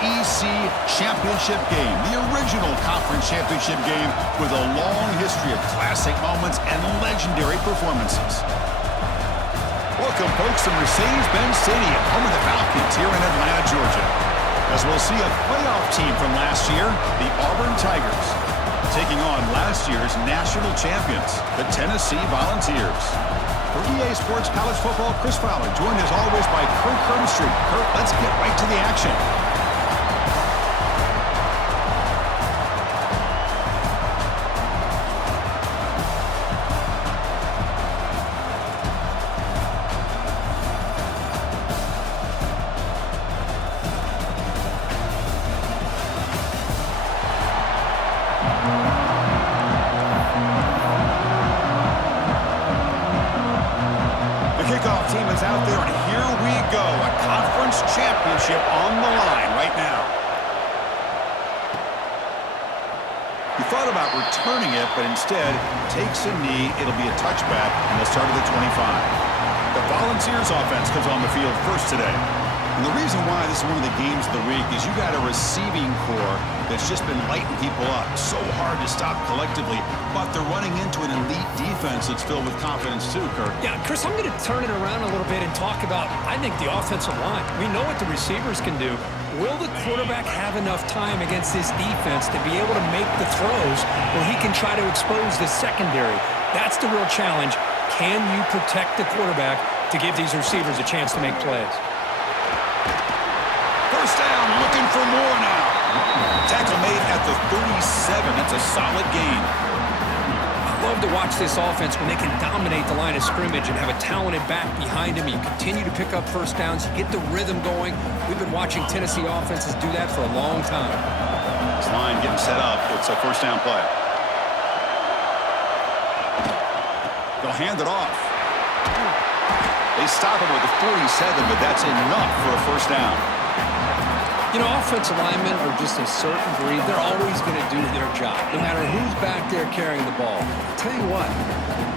SEC championship game, the original conference championship game with a long history of classic moments and legendary performances. Welcome, folks, to Mercedes-Benz Stadium, home of the Falcons here in Atlanta, Georgia. As we'll see a playoff team from last year, the Auburn Tigers, taking on last year's national champions, the Tennessee Volunteers. For EA Sports College Football, Chris Fowler, joined as always by Kurt Kirkstreet. Kurt, let's get right to the action. Team is out there, and here we go. A conference championship on the line right now. He thought about returning it, but instead takes a knee. It'll be a touchback, and they'll start at the 25. The Volunteers offense comes on the field first today. And the reason why this is one of the games of the week is you got a receiving core that's just been lighting people up. So hard to stop collectively, but they're running into an elite defense that's filled with confidence too, Kirk. Yeah, Chris, I'm going to turn it around a little bit and talk about, I think, the offensive line. We know what the receivers can do. Will the quarterback have enough time against this defense to be able to make the throws where he can try to expose the secondary? That's the real challenge. Can you protect the quarterback to give these receivers a chance to make plays? First down, looking for more now. Tackle made at the 37. That's a solid gain. I love to watch this offense when they can dominate the line of scrimmage and have a talented back behind him. You continue to pick up first downs. You get the rhythm going. We've been watching Tennessee offenses do that for a long time. This line getting set up. It's a first down play. They'll hand it off. They stop him with the 47, but that's enough for a first down. You know, offensive linemen are just a certain breed. They're always going to do their job, no matter who's back there carrying the ball. I'll tell you what,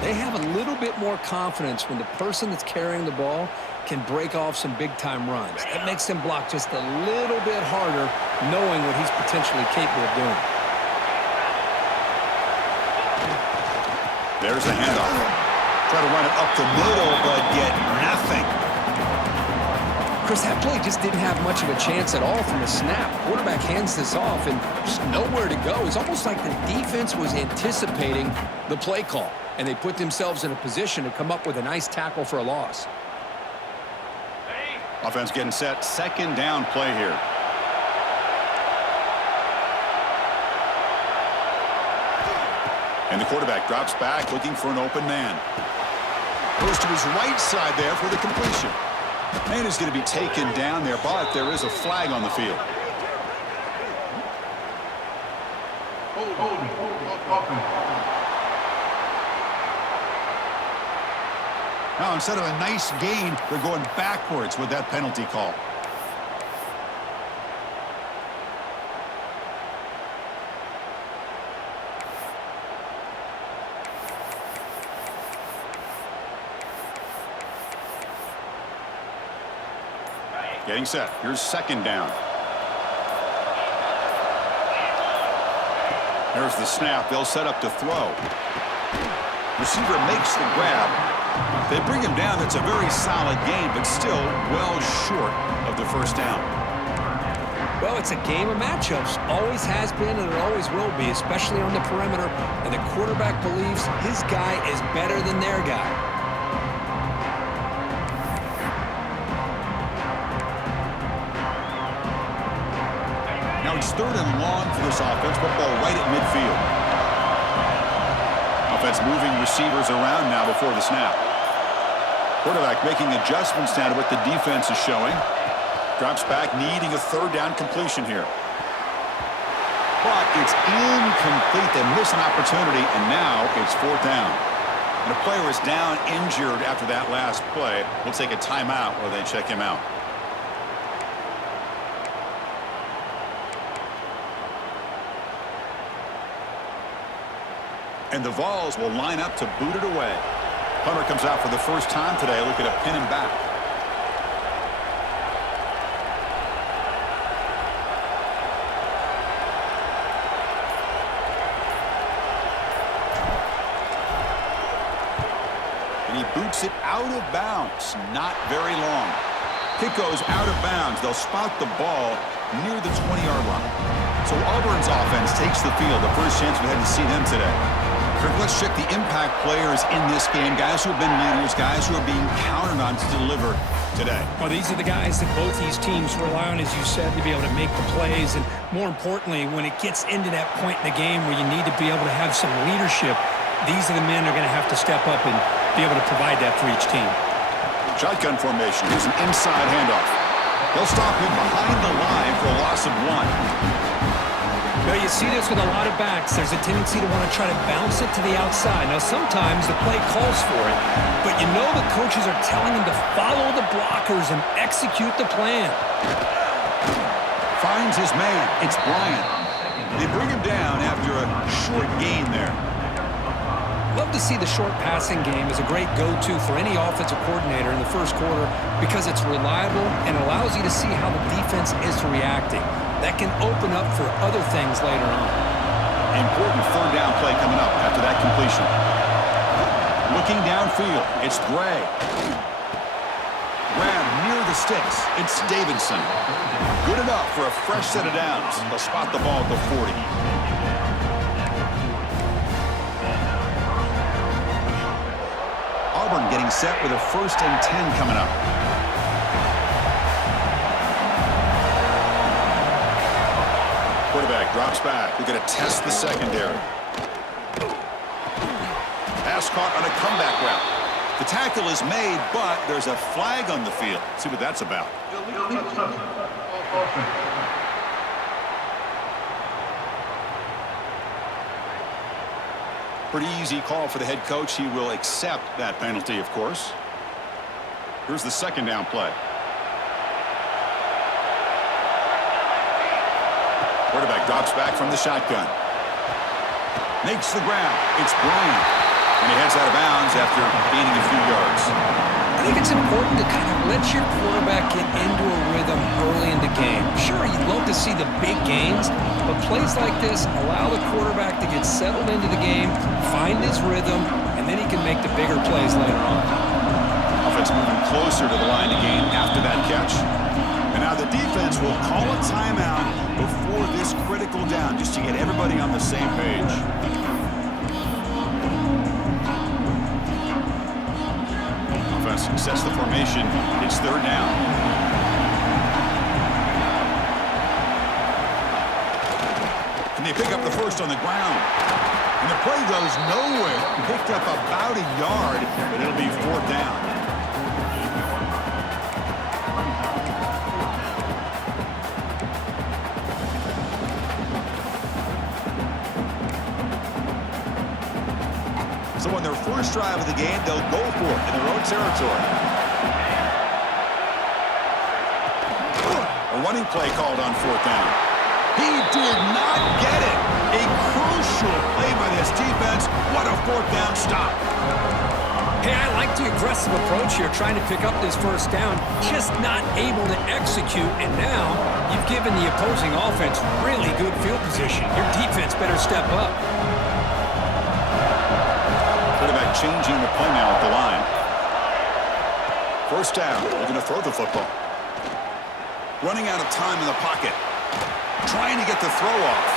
they have a little bit more confidence when the person that's carrying the ball can break off some big-time runs. That makes them block just a little bit harder, knowing what he's potentially capable of doing. There's the handoff. Try to run it up the middle, but get nothing. Chris, that play just didn't have much of a chance at all from the snap. Quarterback hands this off and just nowhere to go. It's almost like the defense was anticipating the play call, and they put themselves in a position to come up with a nice tackle for a loss. Offense getting set. Second down play here. And the quarterback drops back looking for an open man. Goes to his right side there for the completion. Man is going to be taken down there, but there is a flag on the field. Now, instead of a nice gain, they're going backwards with that penalty call. Getting set. Here's second down. There's the snap. They'll set up to throw. Receiver makes the grab. They bring him down. That's a very solid gain, but still well short of the first down. Well, it's a game of matchups. Always has been and it always will be, especially on the perimeter. And the quarterback believes his guy is better than their guy. It's third and long for this offense. Football right at midfield. Offense moving receivers around now before the snap. Quarterback making adjustments now to what the defense is showing. Drops back, needing a third down completion here. But it's incomplete. They miss an opportunity, and now it's fourth down. And a player is down injured after that last play. We'll take a timeout while they check him out. And the Vols will line up to boot it away. Punter comes out for the first time today. Look at a pin him back. Boots it out of bounds. Not very long. Kick goes out of bounds. They'll spot the ball near the 20-yard line. So Auburn's offense takes the field. The first chance we had to see them today. Kirk, let's check the impact players in this game. Guys who have been leaders, guys who are being counted on to deliver today. Well, these are the guys that both these teams rely on, as you said, to be able to make the plays. And more importantly, when it gets into that point in the game where you need to be able to have some leadership, these are the men that are going to have to step up and be able to provide that for each team. Shotgun formation. Here's an inside handoff. They'll stop him behind the line for a loss of 1. Well, you see this with a lot of backs. There's a tendency to want to try to bounce it to the outside. Now, sometimes the play calls for it, but you know the coaches are telling him to follow the blockers and execute the plan. Finds his man. It's Bryant. They bring him down after a short gain there. Love to see the short passing game as a great go-to for any offensive coordinator in the first quarter because it's reliable and allows you to see how the defense is reacting. That can open up for other things later on. Important third down play coming up after that completion. Looking downfield, it's Gray. Grab near the sticks. It's Davidson. Good enough for a fresh set of downs. They'll spot the ball at the 40. Auburn getting set with a 1st and 10 coming up. Quarterback drops back. We're going to test the secondary. Pass caught on a comeback route. The tackle is made, but there's a flag on the field. See what that's about. Pretty easy call for the head coach. He will accept that penalty, of course. Here's the second down play. Quarterback drops back from the shotgun. Makes the ground. It's Bryant. And he heads out of bounds after gaining a few yards. I think it's important to kind of let your quarterback get into a rhythm early in the game. Sure, you'd love to see the big gains, but plays like this allow the quarterback to get settled into the game, find his rhythm, and then he can make the bigger plays later on. Offense moving closer to the line of game after that catch. And now the defense will call a timeout before this critical down, just to get everybody on the same page. Offense sets the formation. It's third down. And they pick up the first on the ground. And the play goes nowhere. Picked up about a yard, but it'll be fourth down. So on their first drive of the game, they'll go for it in their own territory. A running play called on fourth down. He did not get it. A crucial play by this defense. What a fourth down stop. Hey, I like the aggressive approach here, trying to pick up this first down, just not able to execute, and now you've given the opposing offense really good field position. Your defense better step up. Quarterback changing the play now at the line. First down. They're going to throw the football. Running out of time in the pocket. Trying to get the throw off.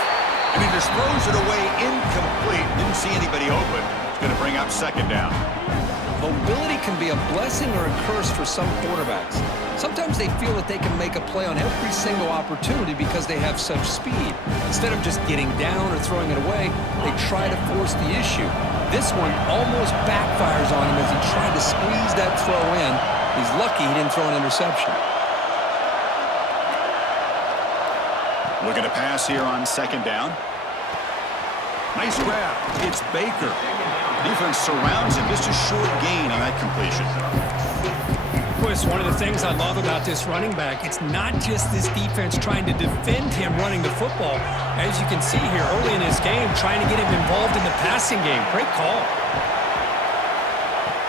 And he just throws it away incomplete. Didn't see anybody open. It's going to bring up second down. Mobility can be a blessing or a curse for some quarterbacks. Sometimes they feel that they can make a play on every single opportunity because they have such speed. Instead of just getting down or throwing it away, they try to force the issue. This one almost backfires on him as he tried to squeeze that throw in. He's lucky he didn't throw an interception. Looking to pass here on second down. Nice grab. It's Baker. Defense surrounds him. Just a short gain on that completion. Chris, one of the things I love about this running back, it's not just this defense trying to defend him running the football. As you can see here early in this game, trying to get him involved in the passing game. Great call.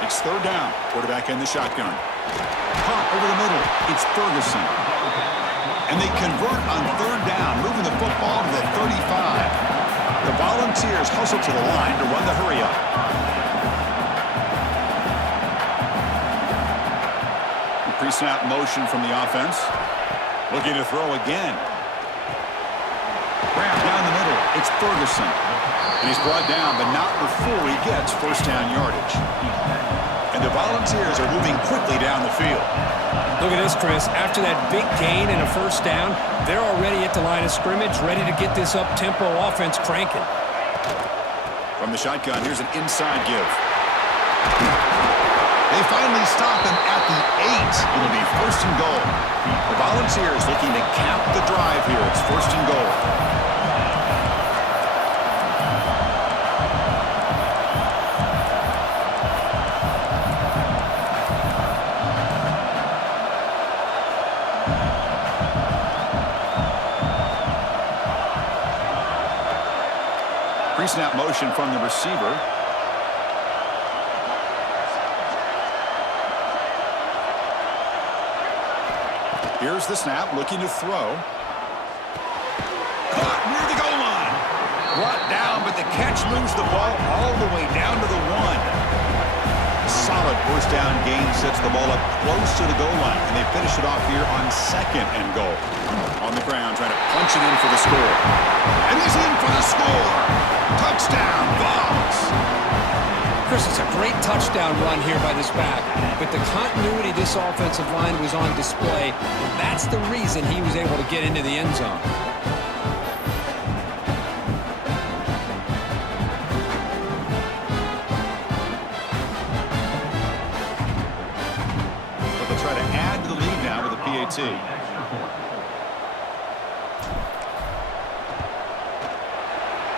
It's third down. Quarterback in the shotgun. Pop over the middle. It's Ferguson. And they convert on third down, moving the football to the 35. The Volunteers hustle to the line to run the hurry up. Pre-snap motion from the offense. Looking to throw again. Grab down the middle. It's Ferguson. And he's brought down, but not before he gets first down yardage. And the Volunteers are moving quickly down the field. Look at this, Chris. After that big gain and a first down, they're already at the line of scrimmage, ready to get this up-tempo offense cranking. From the shotgun, here's an inside give. They finally stop him at the 8. It'll be first and goal. The Volunteers looking to cap the drive here. It's first and goal. Pre-snap motion from the receiver. Here's the snap, looking to throw. Caught near the goal line. Brought down, but the catch moves the ball all the way down to the 1. A solid first down gain sets the ball up close to the goal line, and they finish it off here on second and goal. On the ground, trying to punch it in for the score. And he's in for the score. Touchdown, Vols. Chris, it's a great touchdown run here by this back, but the continuity this offensive line was on display. That's the reason he was able to get into the end zone. But they'll try to add to the lead now with a PAT.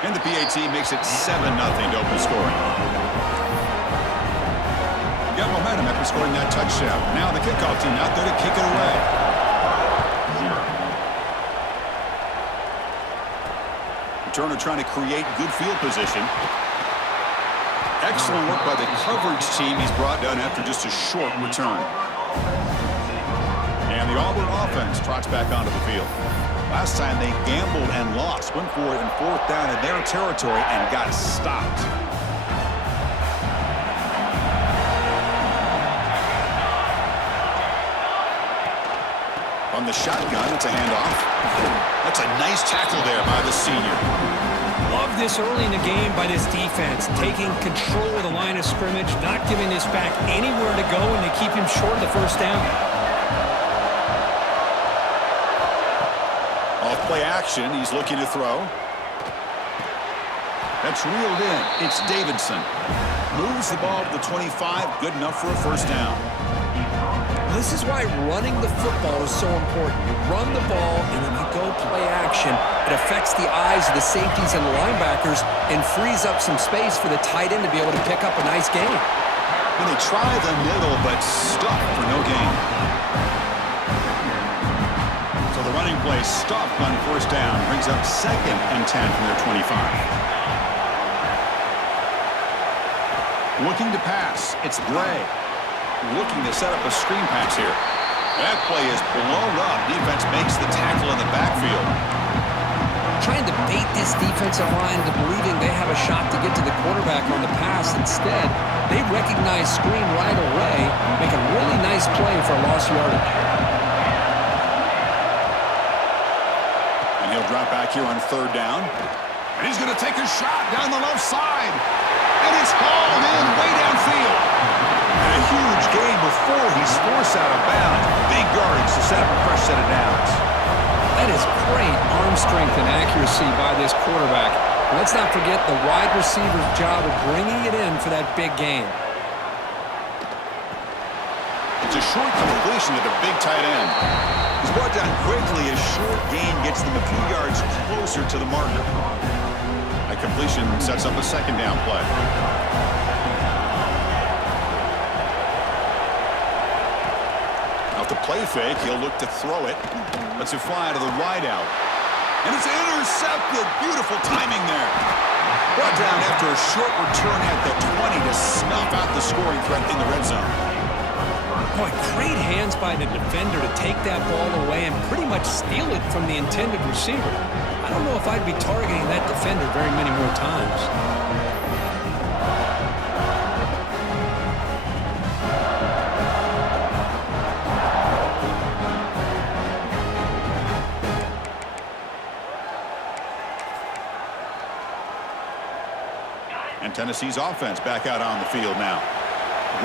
And the PAT makes it 7-0 to open scoring. Got momentum after scoring that touchdown. Now the kickoff team out there to kick it away. Returner trying to create good field position. Excellent work by the coverage team. He's brought down after just a short return. And the Auburn offense trots back onto the field. Last time they gambled and lost. Went for it in fourth down in their territory and got stopped. On the shotgun, it's a handoff. That's a nice tackle there by the senior. Love this early in the game by this defense, taking control of the line of scrimmage, not giving this back anywhere to go, and they keep him short of the first down. Off play action, he's looking to throw. That's reeled in. It's Davidson. Moves the ball to the 25, good enough for a first down. This is why running the football is so important. You run the ball, and then you go play action. It affects the eyes of the safeties and the linebackers and frees up some space for the tight end to be able to pick up a nice gain. And they try the middle, but stuck for no gain. So the running play stopped on first down. Brings up 2nd and 10 from their 25. Looking to pass. It's Gray. Looking to set up a screen pass here. That play is blown up. Defense makes the tackle in the backfield. Trying to bait this defensive line into believing they have a shot to get to the quarterback on the pass. Instead, they recognize screen right away, make a really nice play for a lost yardage. And he'll drop back here on third down. And he's going to take a shot down the left side. And it's hauled in way downfield. And a huge gain before he's forced out of bounds. Big yardage to set up a fresh set of downs. That is great arm strength and accuracy by this quarterback. Let's not forget the wide receiver's job of bringing it in for that big gain. It's a short completion to the big tight end. He's brought down quickly. A short gain gets them a few yards closer to the marker. That completion sets up a second down play. The play fake, he'll look to throw it. Lets it fly to the wideout. And it's intercepted. Beautiful timing there. Brought down after a short return at the 20 to snuff out the scoring threat in the red zone. Boy, great hands by the defender to take that ball away and pretty much steal it from the intended receiver. I don't know if I'd be targeting that defender very many more times. And Tennessee's offense back out on the field now.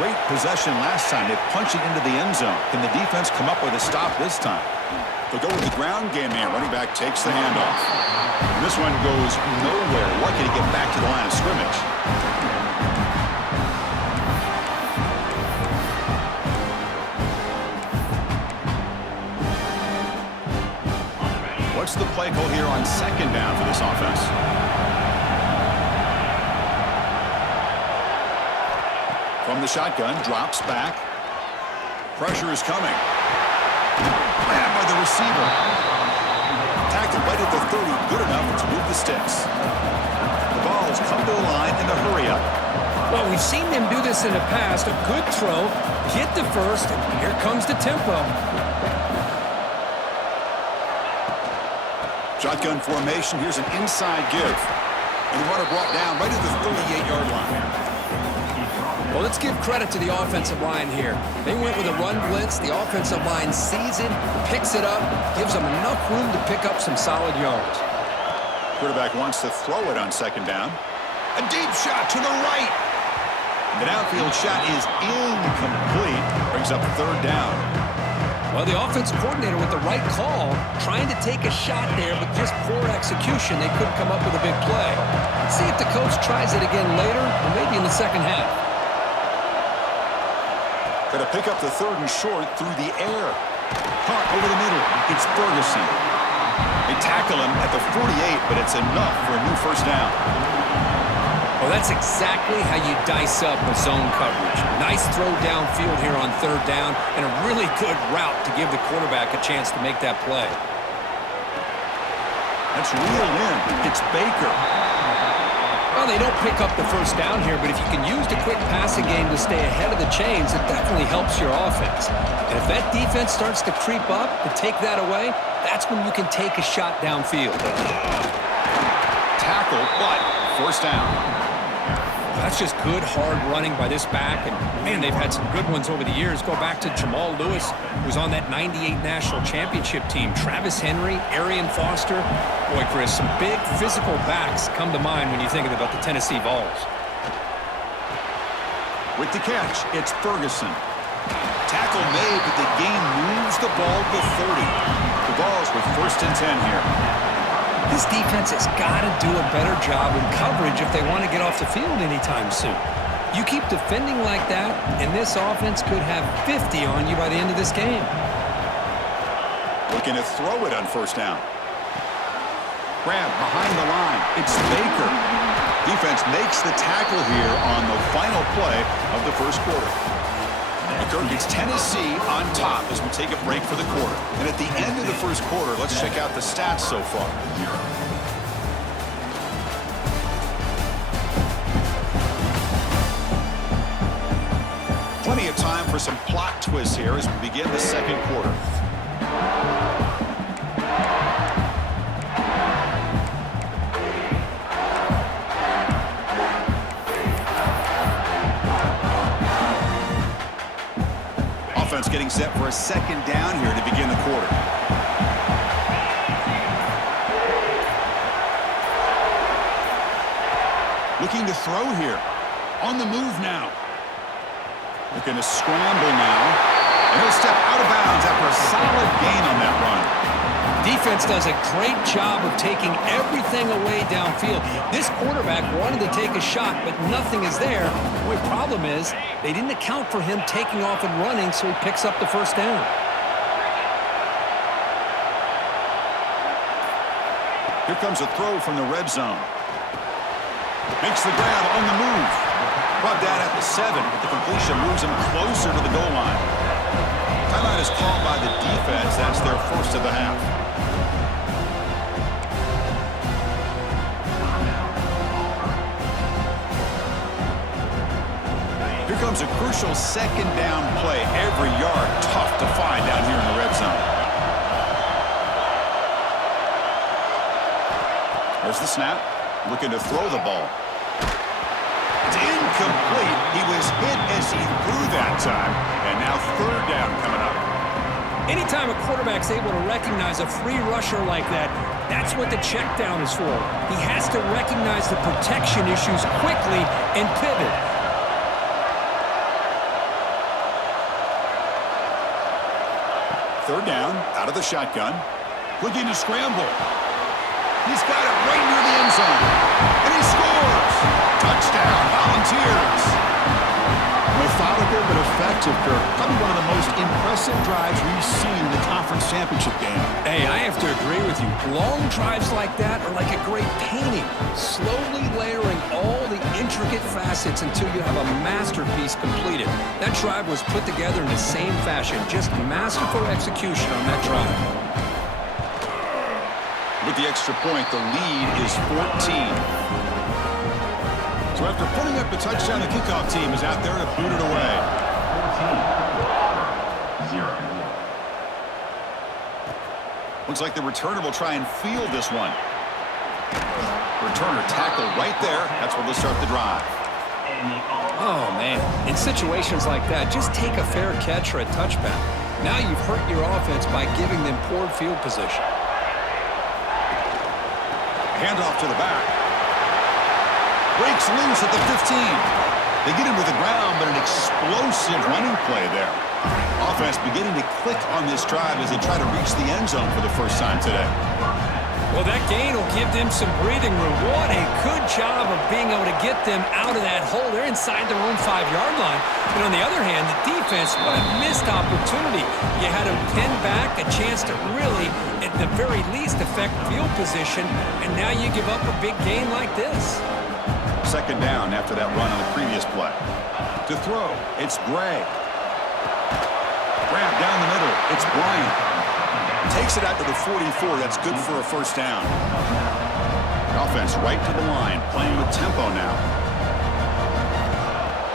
Great possession last time. They punched it into the end zone. Can the defense come up with a stop this time? They'll go with the ground game here. Running back takes the handoff. And this one goes nowhere. Lucky to get back to the line of scrimmage. What's the play call here on second down for this offense? From the shotgun, drops back. Pressure is coming. Grabbed by the receiver. Tackled right at the 30. Good enough to move the sticks. The Vols come to the line in the hurry-up. Well, we've seen them do this in the past. A good throw, hit the first, and here comes the tempo. Shotgun formation. Here's an inside give. And the runner brought down right at the 38-yard line. Well, let's give credit to the offensive line here. They went with a run blitz. The offensive line sees it, picks it up, gives them enough room to pick up some solid yards. Quarterback wants to throw it on second down. A deep shot to the right. The downfield shot is incomplete. Brings up third down. Well, the offense coordinator with the right call, trying to take a shot there, but just poor execution. They couldn't come up with a big play. Let's see if the coach tries it again later, or maybe in the second half. Going to pick up the third and short through the air. Caught over the middle. It's Ferguson. They tackle him at the 48, but it's enough for a new first down. Well, that's exactly how you dice up a zone coverage. Nice throw downfield here on third down, and a really good route to give the quarterback a chance to make that play. That's reeled in. It's Baker. Well, they don't pick up the first down here, but if you can use the quick passing game to stay ahead of the chains, it definitely helps your offense. And if that defense starts to creep up to take that away, that's when you can take a shot downfield. Tackle, but first down. That's just good, hard running by this back. And, man, they've had some good ones over the years. Go back to Jamal Lewis, who was on that 98 National Championship team. Travis Henry, Arian Foster. Boy, Chris, some big physical backs come to mind when you're thinking about the Tennessee Vols. With the catch, it's Ferguson. Tackle made, but the game moves the ball to 30. The Vols with first and 10 here. This defense has got to do a better job in coverage if they want to get off the field anytime soon. You keep defending like that, and this offense could have 50 on you by the end of this game. Looking to throw it on first down. Grab behind the line. It's Baker. Defense makes the tackle here on the final play of the first quarter. Kirk, it's Tennessee on top as we take a break for the quarter. And at the end of the first quarter, let's check out the stats so far. Plenty of time for some plot twists here as we begin the second quarter. Offense getting set for a second down here to begin the quarter. Looking to throw here. On the move now. Looking to scramble now. And he'll step out of bounds after a solid gain on that run. Defense does a great job of taking everything away downfield. This quarterback wanted to take a shot, but nothing is there. The problem is they didn't account for him taking off and running, so he picks up the first down. Here comes a throw from the red zone. Makes the grab on the move. Brought down at the 7, but the completion moves him closer to the goal line. Timeout is called by the defense. That's their first of the half. Here comes a crucial second down play. Every yard tough to find down here in the red zone. There's the snap. Looking to throw the ball. It's incomplete. He was hit as he threw that time. And now third down coming up. Anytime a quarterback's able to recognize a free rusher like that, that's what the check down is for. He has to recognize the protection issues quickly and pivot. Third down, out of the shotgun. Looking to scramble. He's got it right near the end zone. And he scores! Touchdown, Volunteers! Methodical but effective, Kirk. Probably one of the most impressive drives we've seen in the conference championship game. Hey, I have to agree with you. Long drives like that are like a great painting. Slowly layering all the intricate facets until you have a masterpiece completed. That drive was put together in the same fashion. Just masterful execution on that drive. With the extra point, the lead is 14. So after putting up the touchdown, the kickoff team is out there to boot it away. 14-0. Looks like the returner will try and field this one. Returner tackled right there. That's where they'll start the drive. Oh, man. In situations like that, just take a fair catch or a touchback. Now you've hurt your offense by giving them poor field position. Handoff to the back. Breaks loose at the 15. They get him to the ground, but an explosive running play there. Offense beginning to click on this drive as they try to reach the end zone for the first time today. Well, that gain will give them some breathing room. What a good job of being able to get them out of that hole. They're inside their own 5-yard line. But on the other hand, the defense, what a missed opportunity. You had them pinned back, a chance to really, at the very least, affect field position, and now you give up a big gain like this. Second down after that run on the previous play. To throw, it's Gray. Grab down the middle, it's Bryant. Takes it out to the 44. That's good for a first down. Offense right to the line, playing with tempo now.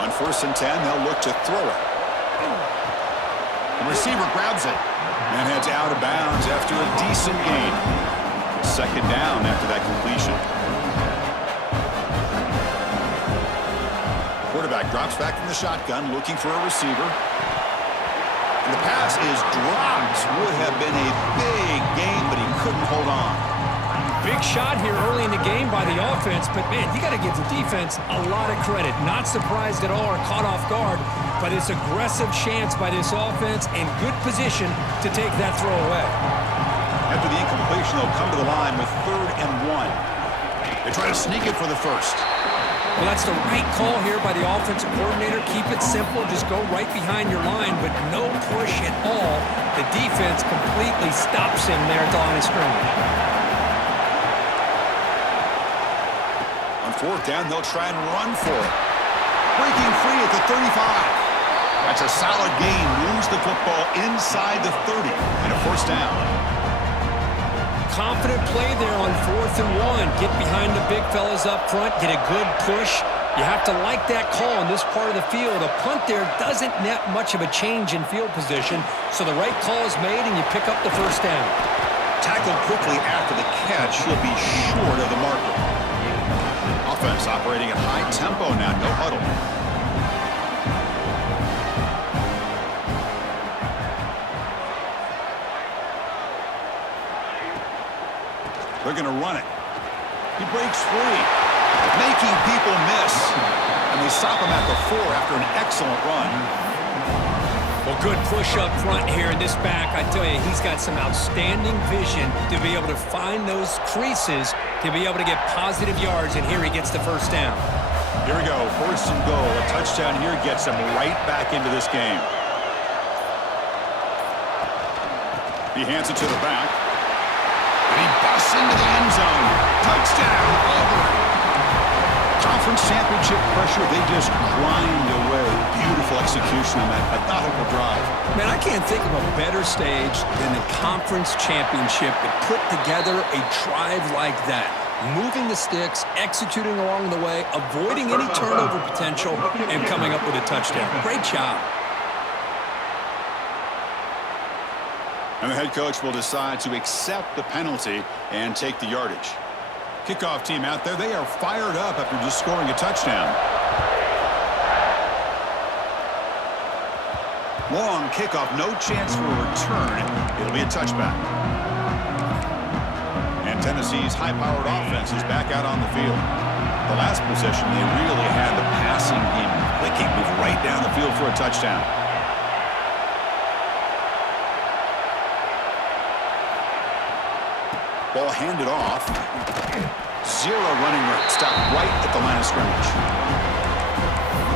On 1st and 10, they'll look to throw it. The receiver grabs it and heads out of bounds after a decent gain. Second down after that completion. Quarterback drops back from the shotgun, looking for a receiver. The pass is dropped. Would have been a big gain, but he couldn't hold on. Big shot here early in the game by the offense, but, man, you got to give the defense a lot of credit. Not surprised at all or caught off guard, but it's aggressive chance by this offense and good position to take that throw away. After the incompletion, they'll come to the line with 3rd and 1. They try to sneak it for the first. Well, that's the right call here by the offensive coordinator. Keep it simple. Just go right behind your line, but no push at all. The defense completely stops him there at the line of scrimmage. On 4th down, they'll try and run for it. Breaking free at the 35. That's a solid gain. Moves the football inside the 30 and a first down. Confident play there on 4th and 1. Get behind the big fellas up front. Get a good push. You have to like that call in this part of the field. A punt there doesn't net much of a change in field position, so the right call is made and you pick up the first down. Tackled quickly after the catch. He'll be short of the marker. Offense operating at high tempo now. No huddle. They're going to run it. He breaks free, making people miss. And they stop him at the 4 after an excellent run. Well, good push up front here in this back. I tell you, he's got some outstanding vision to be able to find those creases, to be able to get positive yards, and here he gets the first down. Here we go, 1st and goal. A touchdown here gets him right back into this game. He hands it to the back. And he busts into the end zone. Touchdown, Auburn. Conference championship pressure, they just grind away. Beautiful execution on that methodical drive. Man, I can't think of a better stage than the conference championship to put together a drive like that. Moving the sticks, executing along the way, avoiding any turnover potential, and coming up with a touchdown. Great job. And the head coach will decide to accept the penalty and take the yardage. Kickoff team out there, they are fired up after just scoring a touchdown. Long kickoff, no chance for a return. It'll be a touchback. And Tennessee's high-powered offense is back out on the field. The last possession, they really had the passing game clicking, move right down the field for a touchdown. Ball handed off. Zero running room. Stop right at the line of scrimmage.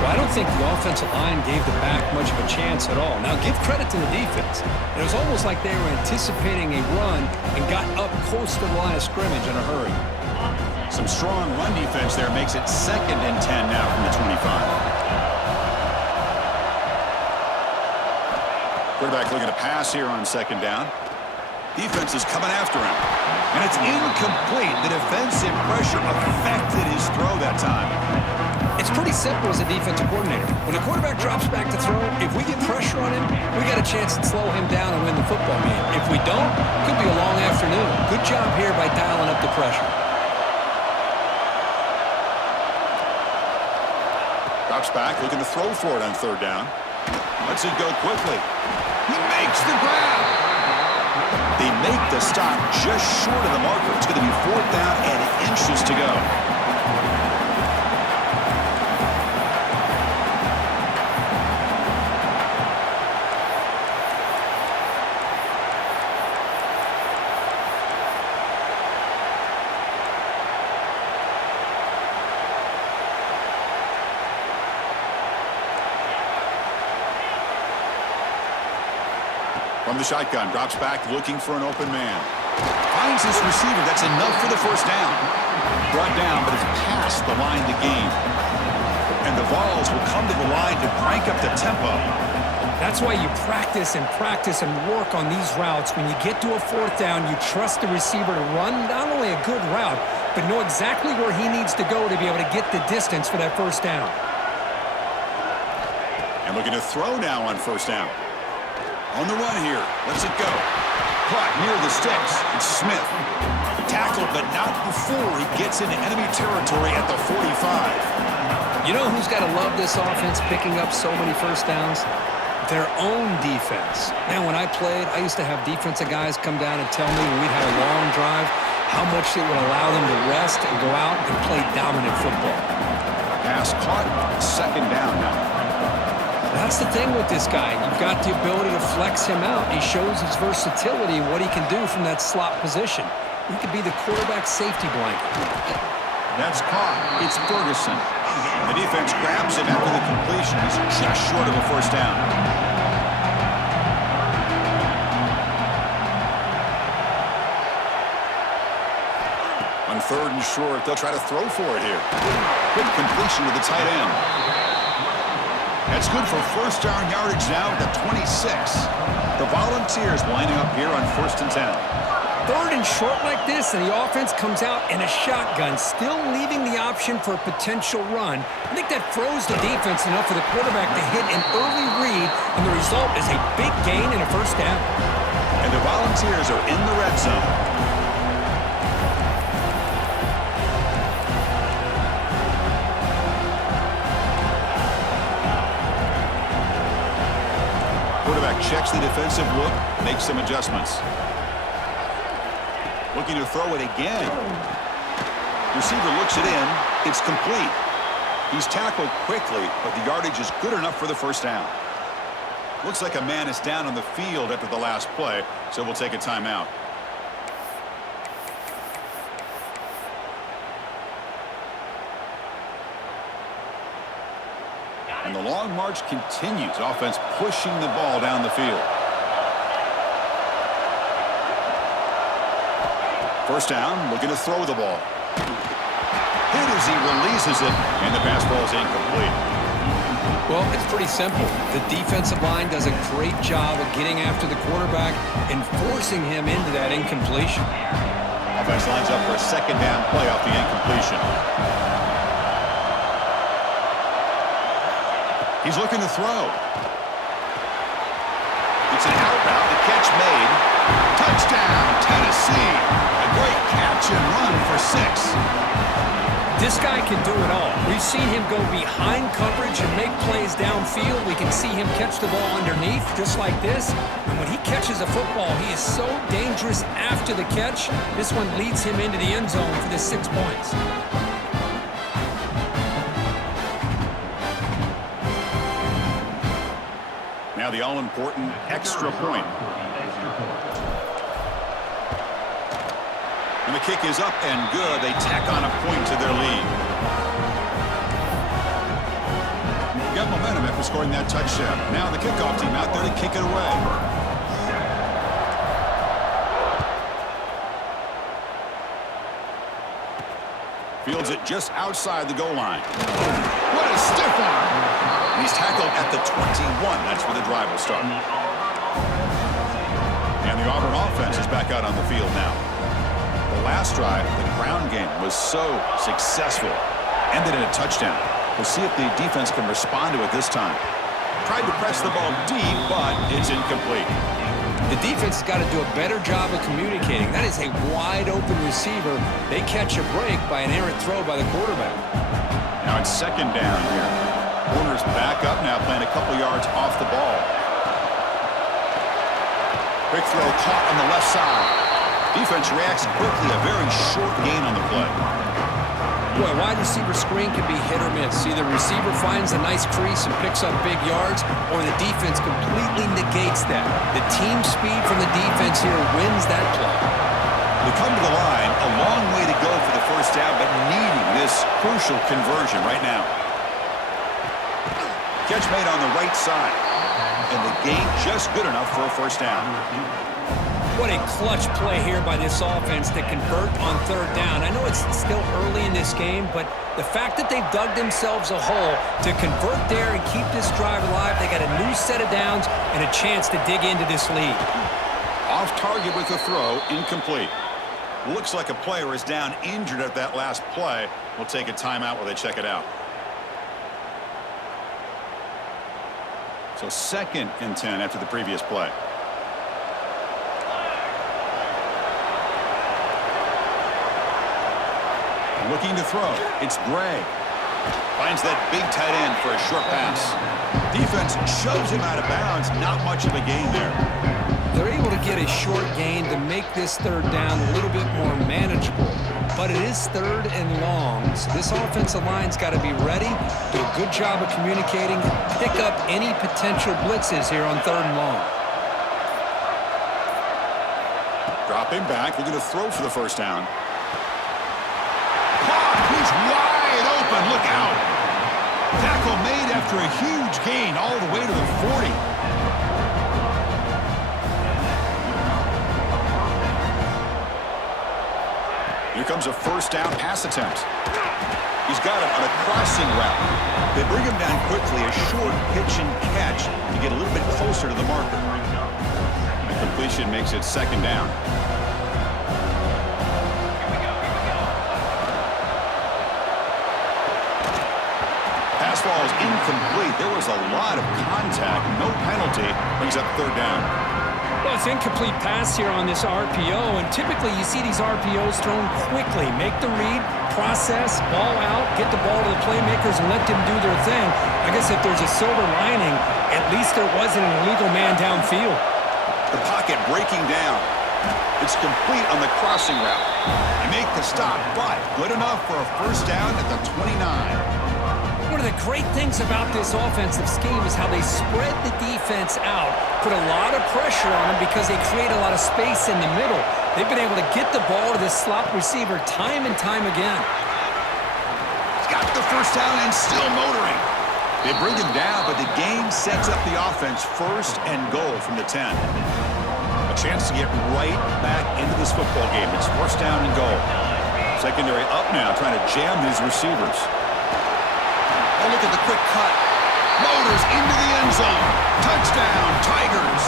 Well, I don't think the offensive line gave the back much of a chance at all. Now, give credit to the defense. It was almost like they were anticipating a run and got up close to the line of scrimmage in a hurry. Some strong run defense there makes it 2nd and 10 now from the 25. Quarterback looking to pass here on 2nd down. Defense is coming after him. And it's incomplete. The defensive pressure affected his throw that time. It's pretty simple as a defensive coordinator. When a quarterback drops back to throw, if we get pressure on him, we got a chance to slow him down and win the football game. If we don't, it could be a long afternoon. Good job here by dialing up the pressure. Drops back, looking to throw for it on 3rd down. Lets it go quickly. He makes the grab. They make the stop just short of the marker. It's going to be 4th down and inches to go. From the shotgun, drops back, looking for an open man. Finds his receiver. That's enough for the 1st down. Brought down, but it's past the line to gain. And the Vols will come to the line to crank up the tempo. That's why you practice and work on these routes. When you get to a 4th down, you trust the receiver to run not only a good route, but know exactly where he needs to go to be able to get the distance for that 1st down. And looking to throw now on 1st down. On the run here. Lets it go. Caught near the sticks. It's Smith. Tackled, but not before he gets into enemy territory at the 45. You know who's got to love this offense picking up so many 1st downs? Their own defense. Man, when I played, I used to have defensive guys come down and tell me when we'd had a long drive how much it would allow them to rest and go out and play dominant football. Pass caught. 2nd down now. That's the thing with this guy. You've got the ability to flex him out. He shows his versatility and what he can do from that slot position. He could be the quarterback safety blanket. That's caught. It's Ferguson. The defense grabs him after the completion. He's just short of a 1st down. On 3rd and short, they'll try to throw for it here. Quick completion to the tight end. That's good for 1st down yardage now at the 26. The Volunteers lining up here on 1st and 10. 3rd and short like this, and the offense comes out in a shotgun, still leaving the option for a potential run. I think that throws the defense enough for the quarterback to hit an early read, and the result is a big gain and a 1st down. And the Volunteers are in the red zone. Quarterback checks the defensive look, makes some adjustments. Looking to throw it again. Receiver looks it in. It's complete. He's tackled quickly, but the yardage is good enough for the 1st down. Looks like a man is down on the field after the last play, so we'll take a timeout. And the long march continues. Offense pushing the ball down the field. 1st down, looking to throw the ball. Hit as he releases it, and the pass ball is incomplete. Well, it's pretty simple. The defensive line does a great job of getting after the quarterback and forcing him into that incompletion. Offense lines up for a 2nd down play off the incompletion. He's looking to throw. It's an out route. The catch made. Touchdown, Tennessee. A great catch and run for 6. This guy can do it all. We've seen him go behind coverage and make plays downfield. We can see him catch the ball underneath just like this. And when he catches a football, he is so dangerous after the catch. This one leads him into the end zone for the 6 points. Now the all-important extra point. And the kick is up and good. They tack on a point to their lead. Got momentum after scoring that touchdown. Now the kickoff team out there to kick it away. Fields it just outside the goal line. What a stiff arm! And he's tackled at the 21. That's where the drive will start. And the Auburn offense is back out on the field now. The last drive, the ground game, was so successful. Ended in a touchdown. We'll see if the defense can respond to it this time. Tried to press the ball deep, but it's incomplete. The defense has got to do a better job of communicating. That is a wide-open receiver. They catch a break by an errant throw by the quarterback. Now it's second down here. Corner's back up now, playing a couple yards off the ball. Quick throw caught on the left side. Defense reacts quickly. A very short gain on the play. Boy, a wide receiver screen can be hit or miss. Either receiver finds a nice crease and picks up big yards, or the defense completely negates that. The team speed from the defense here wins that play. They come to the line, a long way to go for the first down, but needing this crucial conversion right now. Catch made on the right side, and the gain just good enough for a first down. What a clutch play here by this offense to convert on third down. I know it's still early in this game, but the fact that they've dug themselves a hole to convert there and keep this drive alive, they got a new set of downs and a chance to dig into this lead. Off target with the throw, incomplete. Looks like a player is down injured at that last play. We'll take a timeout while they check it out. So 2nd and 10 after the previous play. Looking to throw. It's Gray. Finds that big tight end for a short pass. Defense shoves him out of bounds. Not much of a gain there. They're able to get a short gain to make this third down a little bit more manageable. But it is third and long, so this offensive line's got to be ready, do a good job of communicating, and pick up any potential blitzes here on third and long. Dropping back. They're going to throw for the first down. He's wide open. Look out. Tackle made after a huge gain all the way to the 40. Here comes a first down pass attempt. He's got him on a crossing route. They bring him down quickly, a short pitch and catch to get a little bit closer to the marker. The completion makes it second down. Ball is incomplete. There was a lot of contact. No penalty. Brings up third down. Well, it's incomplete pass here on this RPO, and typically you see these RPOs thrown quickly. Make the read, process, ball out, get the ball to the playmakers and let them do their thing. I guess if there's a silver lining, at least there wasn't an illegal man downfield. The pocket breaking down. It's complete on the crossing route. They make the stop, but good enough for a first down at the 29. One of the great things about this offensive scheme is how they spread the defense out, put a lot of pressure on them because they create a lot of space in the middle. They've been able to get the ball to this slot receiver time and time again. He's got the first down and still motoring. They bring him down, but the game sets up the offense first and goal from the 10. A chance to get right back into this football game. It's first down and goal. Secondary up now, trying to jam these receivers. Oh, look at the quick cut. Motors into the end zone. Touchdown, Tigers.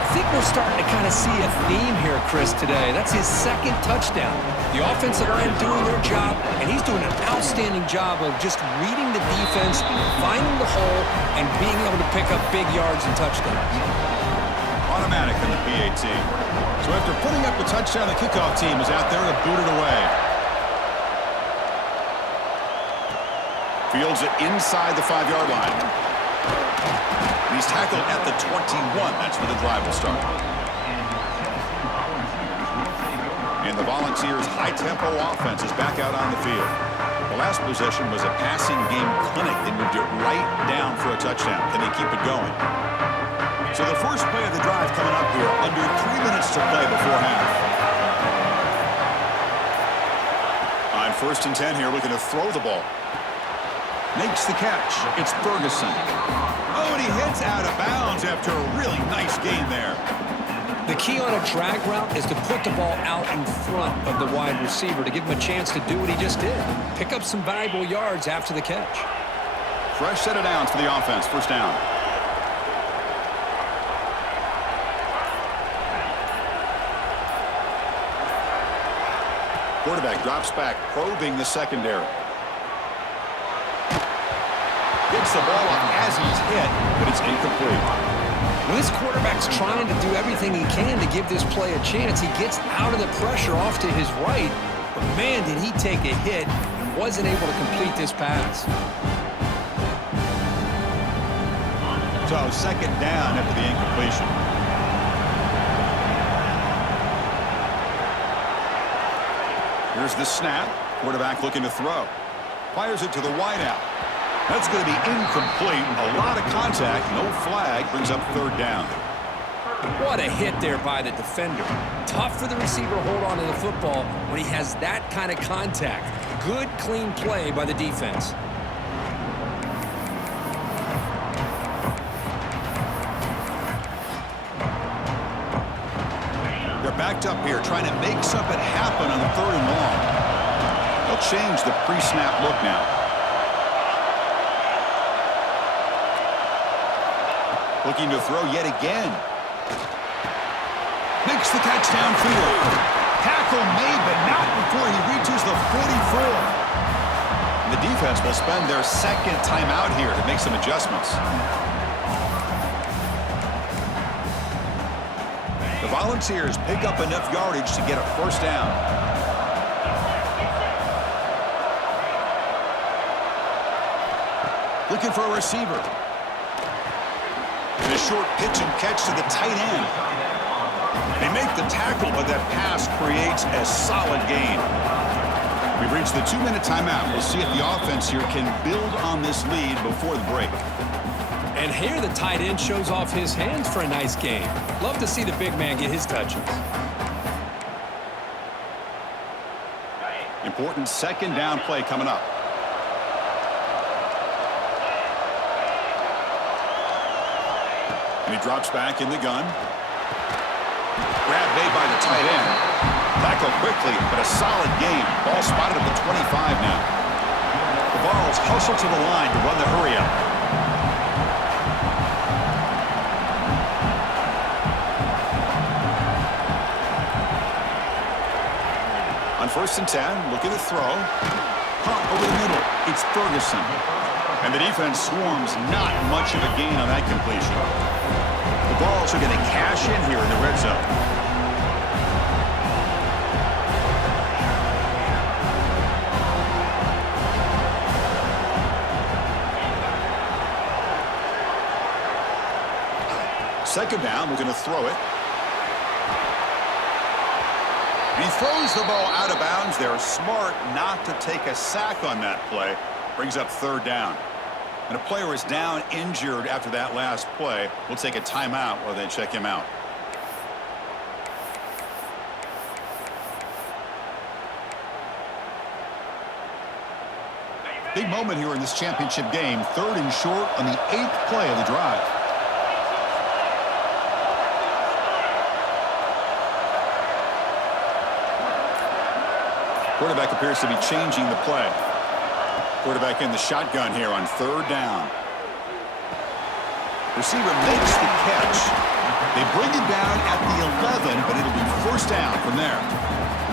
I think we're starting to kind of see a theme here, Chris, today. That's his second touchdown. The offensive line doing their job, and he's doing an outstanding job of just reading the defense, finding the hole, and being able to pick up big yards and touchdowns. Automatic in the PAT. So after putting up the touchdown, the kickoff team is out there to boot it away. Fields it inside the 5-yard line. He's tackled at the 21. That's where the drive will start. And the Volunteers' high-tempo offense is back out on the field. The last possession was a passing game clinic. They moved it right down for a touchdown. Can they keep it going? So the first play of the drive coming up here, under 3 minutes to play before half. On 1st and 10 here, looking to throw the ball. Makes the catch. It's Ferguson. Oh, and he heads out of bounds after a really nice gain there. The key on a drag route is to put the ball out in front of the wide receiver to give him a chance to do what he just did. Pick up some valuable yards after the catch. Fresh set of downs for the offense. 1st down. Quarterback drops back, probing the secondary. Gets the ball up as he's hit, but it's incomplete. When this quarterback's trying to do everything he can to give this play a chance, he gets out of the pressure off to his right, but man, did he take a hit and wasn't able to complete this pass. So 2nd down after the incompletion. Here's the snap. Quarterback looking to throw. Fires it to the wideout. That's going to be incomplete. A lot of contact. No flag. Brings up 3rd down. What a hit there by the defender. Tough for the receiver to hold on to the football when he has that kind of contact. Good, clean play by the defense. They're backed up here, trying to make something happen on 3rd and long. They'll change the pre-snap look now. Looking to throw yet again. Makes the catch downfield. Tackle made, but not before he reaches the 44. The defense will spend their 2nd timeout here to make some adjustments. The Volunteers pick up enough yardage to get a 1st down. Looking for a receiver. And a short pitch and catch to the tight end. They make the tackle, but that pass creates a solid gain. We've reached the 2-minute timeout. We'll see if the offense here can build on this lead before the break. And here the tight end shows off his hands for a nice game. Love to see the big man get his touches. Important 2nd down play coming up. And he drops back in the gun. Grab made by the tight end. Tackle quickly, but a solid game. Ball spotted at the 25 now. The Vols hustle to the line to run the hurry-up. On 1st and 10, looking to throw. Pump over the middle. It's Ferguson. And the defense swarms, not much of a gain on that completion. The Vols are going to cash in here in the red zone. Second down, we're going to throw it. And he throws the ball out of bounds. They're smart not to take a sack on that play. Brings up 3rd down. And a player is down injured after that last play. We'll take a timeout while they check him out. Big moment here in this championship game. 3rd and short on the 8th play of the drive. Quarterback appears to be changing the play. Quarterback in the shotgun here on 3rd down. Receiver makes the catch. They bring him down at the 11, but it'll be 1st down from there.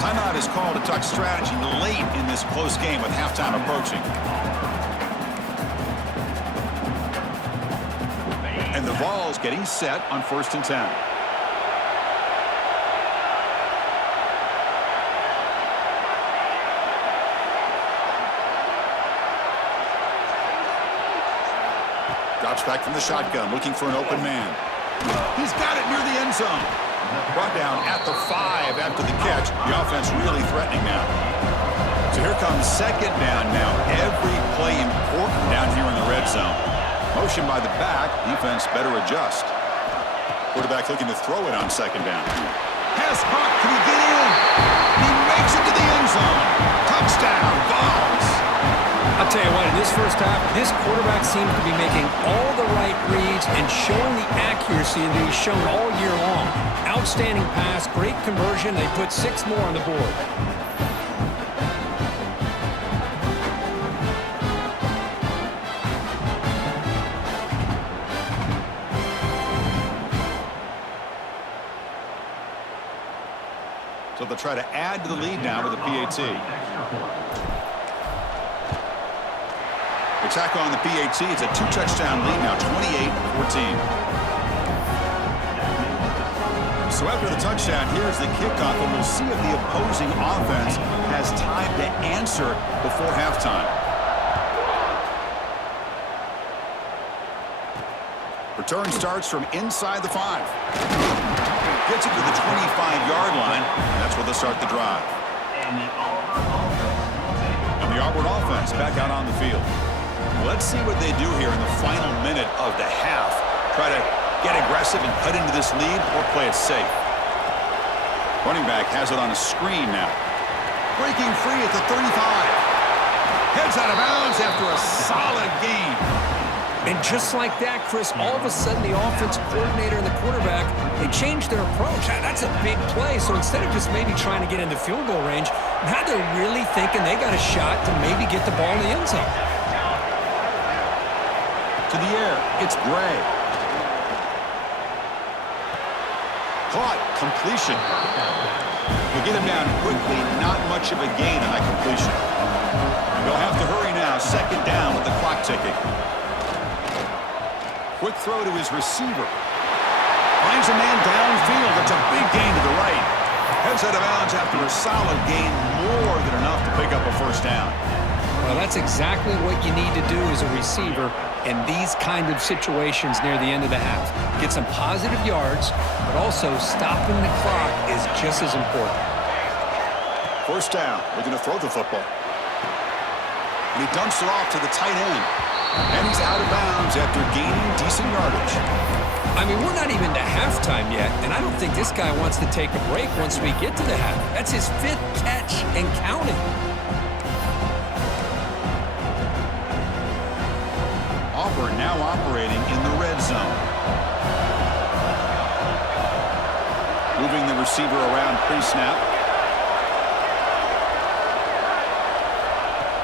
Timeout is called to talk strategy late in this close game with halftime approaching. And the Vols getting set on 1st and 10. Drops back from the shotgun, looking for an open man. He's got it near the end zone. Brought down at the 5 after the catch. The offense really threatening now. So here comes second down now. Every play important down here in the red zone. Motion by the back. Defense better adjust. Quarterback looking to throw it on second down. Pass caught. Can he get in? He makes it to the end zone. Touchdown, Vols. I'll tell you what, in this first half, this quarterback seems to be making all the right reads and showing the accuracy that he's shown all year long. Outstanding pass, great conversion. They put 6 more on the board. So they'll try to add to the lead now with a PAT. The tackle on the PAT. It's a 2-touchdown lead now, 28-14. So after the touchdown, here's the kickoff, and we'll see if the opposing offense has time to answer before halftime. Return starts from inside the 5. Gets it to the 25-yard line, and that's where they'll start the drive. And the Auburn offense back out on the field. Let's see what they do here in the final minute of the half. Try to get aggressive and cut into this lead or play it safe. Running back has it on a screen now. Breaking free at the 35. Heads out of bounds after a solid gain. And just like that, Chris, all of a sudden the offensive coordinator and the quarterback, they changed their approach. That's a big play. So instead of just maybe trying to get into field goal range, now they're really thinking they got a shot to maybe get the ball in the end zone. To the air, it's Gray. Caught, completion. We'll get him down quickly, not much of a gain on that completion. They'll have to hurry now, second down with the clock ticking. Quick throw to his receiver. Finds a man downfield. It's a big gain to the right. Heads out of bounds after a solid gain, more than enough to pick up a first down. Well, that's exactly what you need to do as a receiver in these kind of situations near the end of the half. Get some positive yards, but also stopping the clock is just as important. First down. We're going to throw the football. And he dumps it off to the tight end. And he's out of bounds after gaining decent yardage. I mean, we're not even to halftime yet, and I don't think this guy wants to take a break once we get to the half. That's his 5th catch and counting. Auburn now operating in the red zone. Moving the receiver around pre-snap.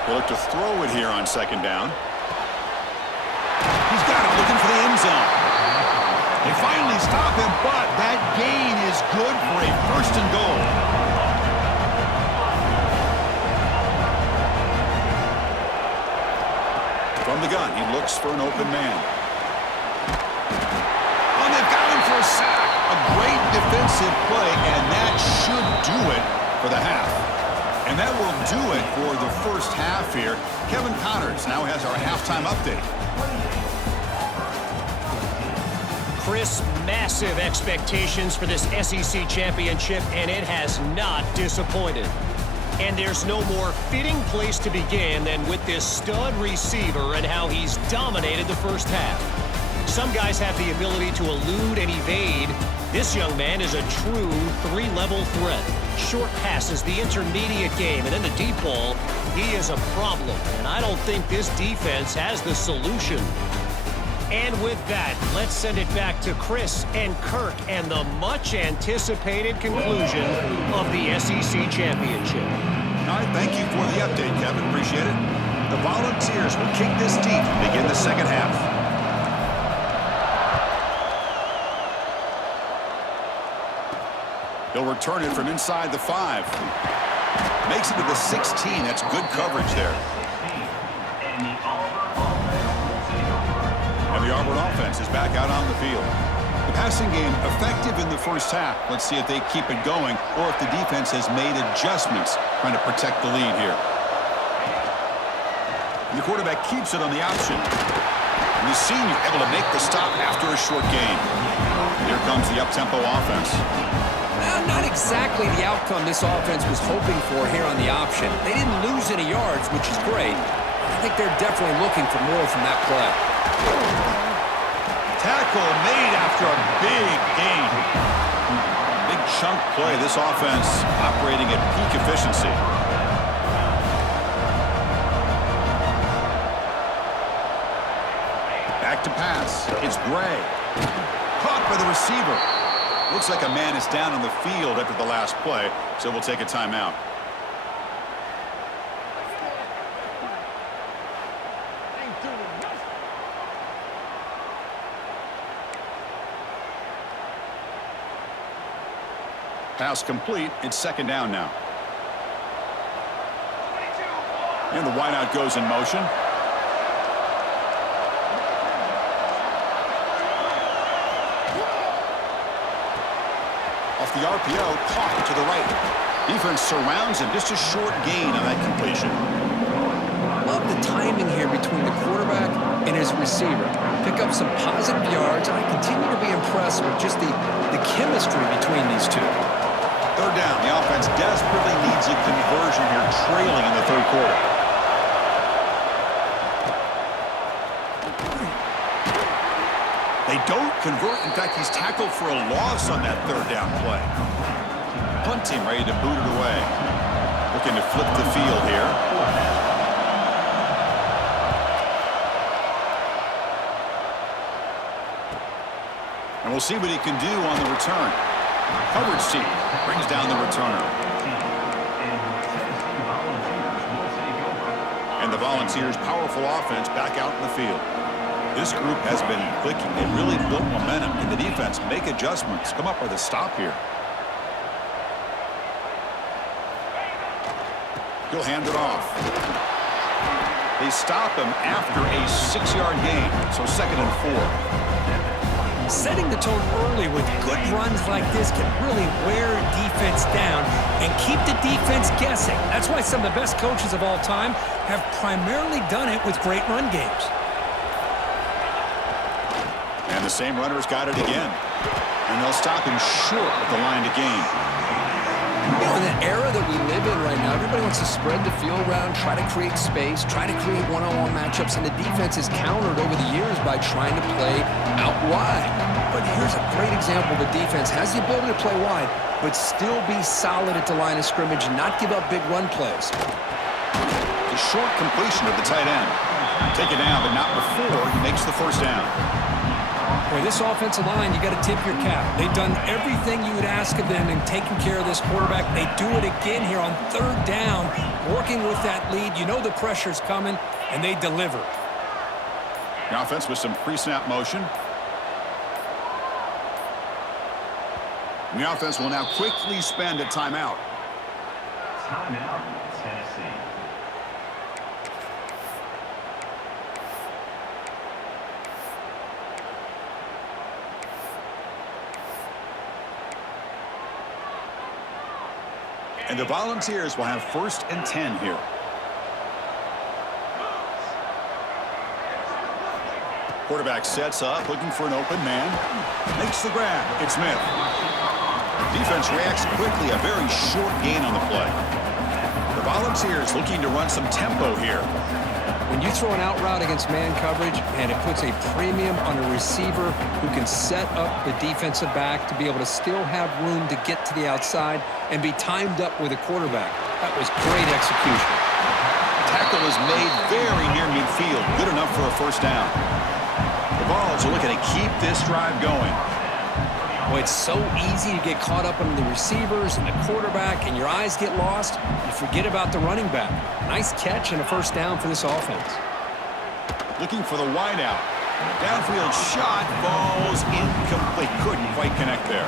They look to throw it here on second down. He's got it, looking for the end zone. They finally stop him, but that gain is good for a first and goal. From the gun, he looks for an open man. Oh, they've got him for a sack. A great defensive play, and that should do it for the half. And that will do it for the first half here. Kevin Connors now has our halftime update. Chris, massive expectations for this SEC championship, and it has not disappointed. And there's no more fitting place to begin than with this stud receiver and how he's dominated the first half. Some guys have the ability to elude and evade. This young man is a true 3-level threat. Short passes, the intermediate game, and then the deep ball. He is a problem, and I don't think this defense has the solution. And with that, let's send it back to Chris and Kirk and the much-anticipated conclusion of the SEC Championship. All right, thank you for the update, Kevin. Appreciate it. The Volunteers will kick this deep to begin the second half. He'll return it from inside the 5. Makes it to the 16. That's good coverage there. And the Auburn offense is back out on the field. The passing game effective in the first half. Let's see if they keep it going or if the defense has made adjustments trying to protect the lead here. And the quarterback keeps it on the option. And the senior able to make the stop after a short gain. Here comes the up-tempo offense. Not exactly the outcome this offense was hoping for here on the option. They didn't lose any yards, which is great. I think they're definitely looking for more from that play. Tackle made after a big gain. Big chunk play. This offense operating at peak efficiency. Back to pass. It's Gray. Caught by the receiver. Looks like a man is down on the field after the last play, so we'll take a timeout. Pass complete. It's second down now. And the wideout goes in motion. Off the RPO, caught to the right. Defense surrounds him. Just a short gain on that completion. Love the timing here between the quarterback and his receiver. Pick up some positive yards, and I continue to be impressed with just the chemistry between these two. Third down. The offense desperately needs a conversion here, trailing in the third quarter. They don't convert. In fact, he's tackled for a loss on that third down play. Punt team ready to boot it away. Looking to flip the field here. And we'll see what he can do on the return. Coverage team brings down the returner. And the Volunteers' powerful offense back out in the field. This group has been clicking. They really built momentum. And the defense make adjustments. Come up with a stop here. He'll hand it off. They stop him after a 6-yard gain. So 2nd and 4. Setting the tone early with good runs like this can really wear a defense down and keep the defense guessing. That's why some of the best coaches of all time have primarily done it with great run games. And the same runner's got it again. And they'll stop him short of the line to gain. You know, in the era that we live in right now, everybody wants to spread the field around, try to create space, try to create one-on-one matchups, and the defense is countered over the years by trying to play out wide. But here's a great example. The defense has the ability to play wide, but still be solid at the line of scrimmage and not give up big run plays. The short completion of the tight end. Take it down, but not before he makes the first down. Boy, this offensive line, you got to tip your cap. They've done everything you would ask of them in taking care of this quarterback. They do it again here on third down, working with that lead. You know the pressure's coming, and they deliver. The offense with some pre-snap motion. And the offense will now quickly spend a timeout. Timeout, Tennessee. And the Volunteers will have 1st and 10 here. Quarterback sets up, looking for an open man. Makes the grab. It's Smith. Defense reacts quickly. A very short gain on the play. The Volunteers looking to run some tempo here. When you throw an out route against man coverage, and it puts a premium on a receiver who can set up the defensive back to be able to still have room to get to the outside and be timed up with a quarterback. That was great execution. Tackle is made very near midfield. Good enough for a first down. The Vols are looking to keep this drive going. Well, it's so easy to get caught up on the receivers and the quarterback, and your eyes get lost. You forget about the running back. Nice catch and a first down for this offense. Looking for the wideout. Downfield shot falls incomplete. Couldn't quite connect there.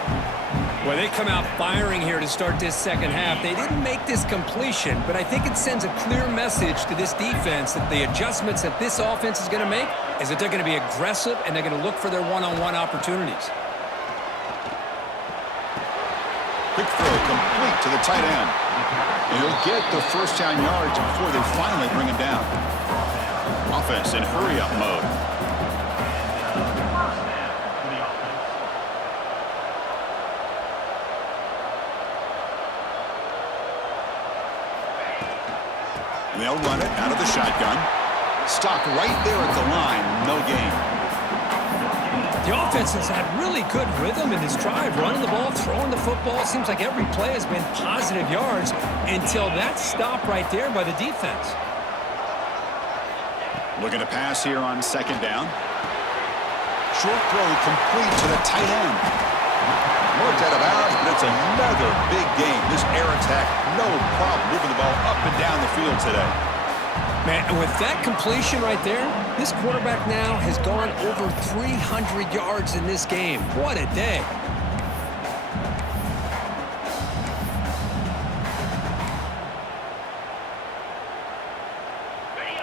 Well, they come out firing here to start this second half. They didn't make this completion, but I think it sends a clear message to this defense that the adjustments that this offense is going to make is that they're going to be aggressive and they're going to look for their one-on-one opportunities. Quick throw complete to the tight end. And he'll get the first down yards before they finally bring him down. Offense in hurry-up mode. And they'll run it out of the shotgun. Stopped right there at the line. No gain. The offense has had really good rhythm in this drive, running the ball, throwing the football. Seems like every play has been positive yards until that stop right there by the defense. Looking to pass here on second down. Short throw complete to the tight end. Marked out of bounds, but it's another big game. This air attack, no problem moving the ball up and down the field today. Man, and with that completion right there, this quarterback now has gone over 300 yards in this game. What a day.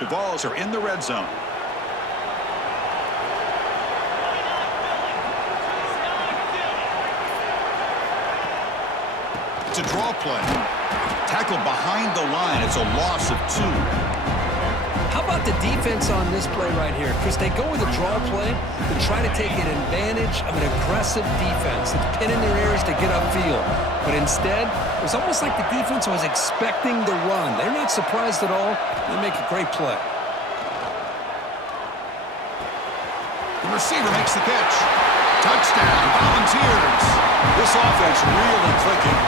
The Vols are in the red zone. It's a draw play. Tackled behind the line. It's a loss of 2. How about the defense on this play right here? Chris, they go with a draw play to try to take an advantage of an aggressive defense that's pinning their ears to get upfield. But instead, it was almost like the defense was expecting the run. They're not surprised at all. They make a great play. The receiver makes the catch. Touchdown, Volunteers. This offense really clicking.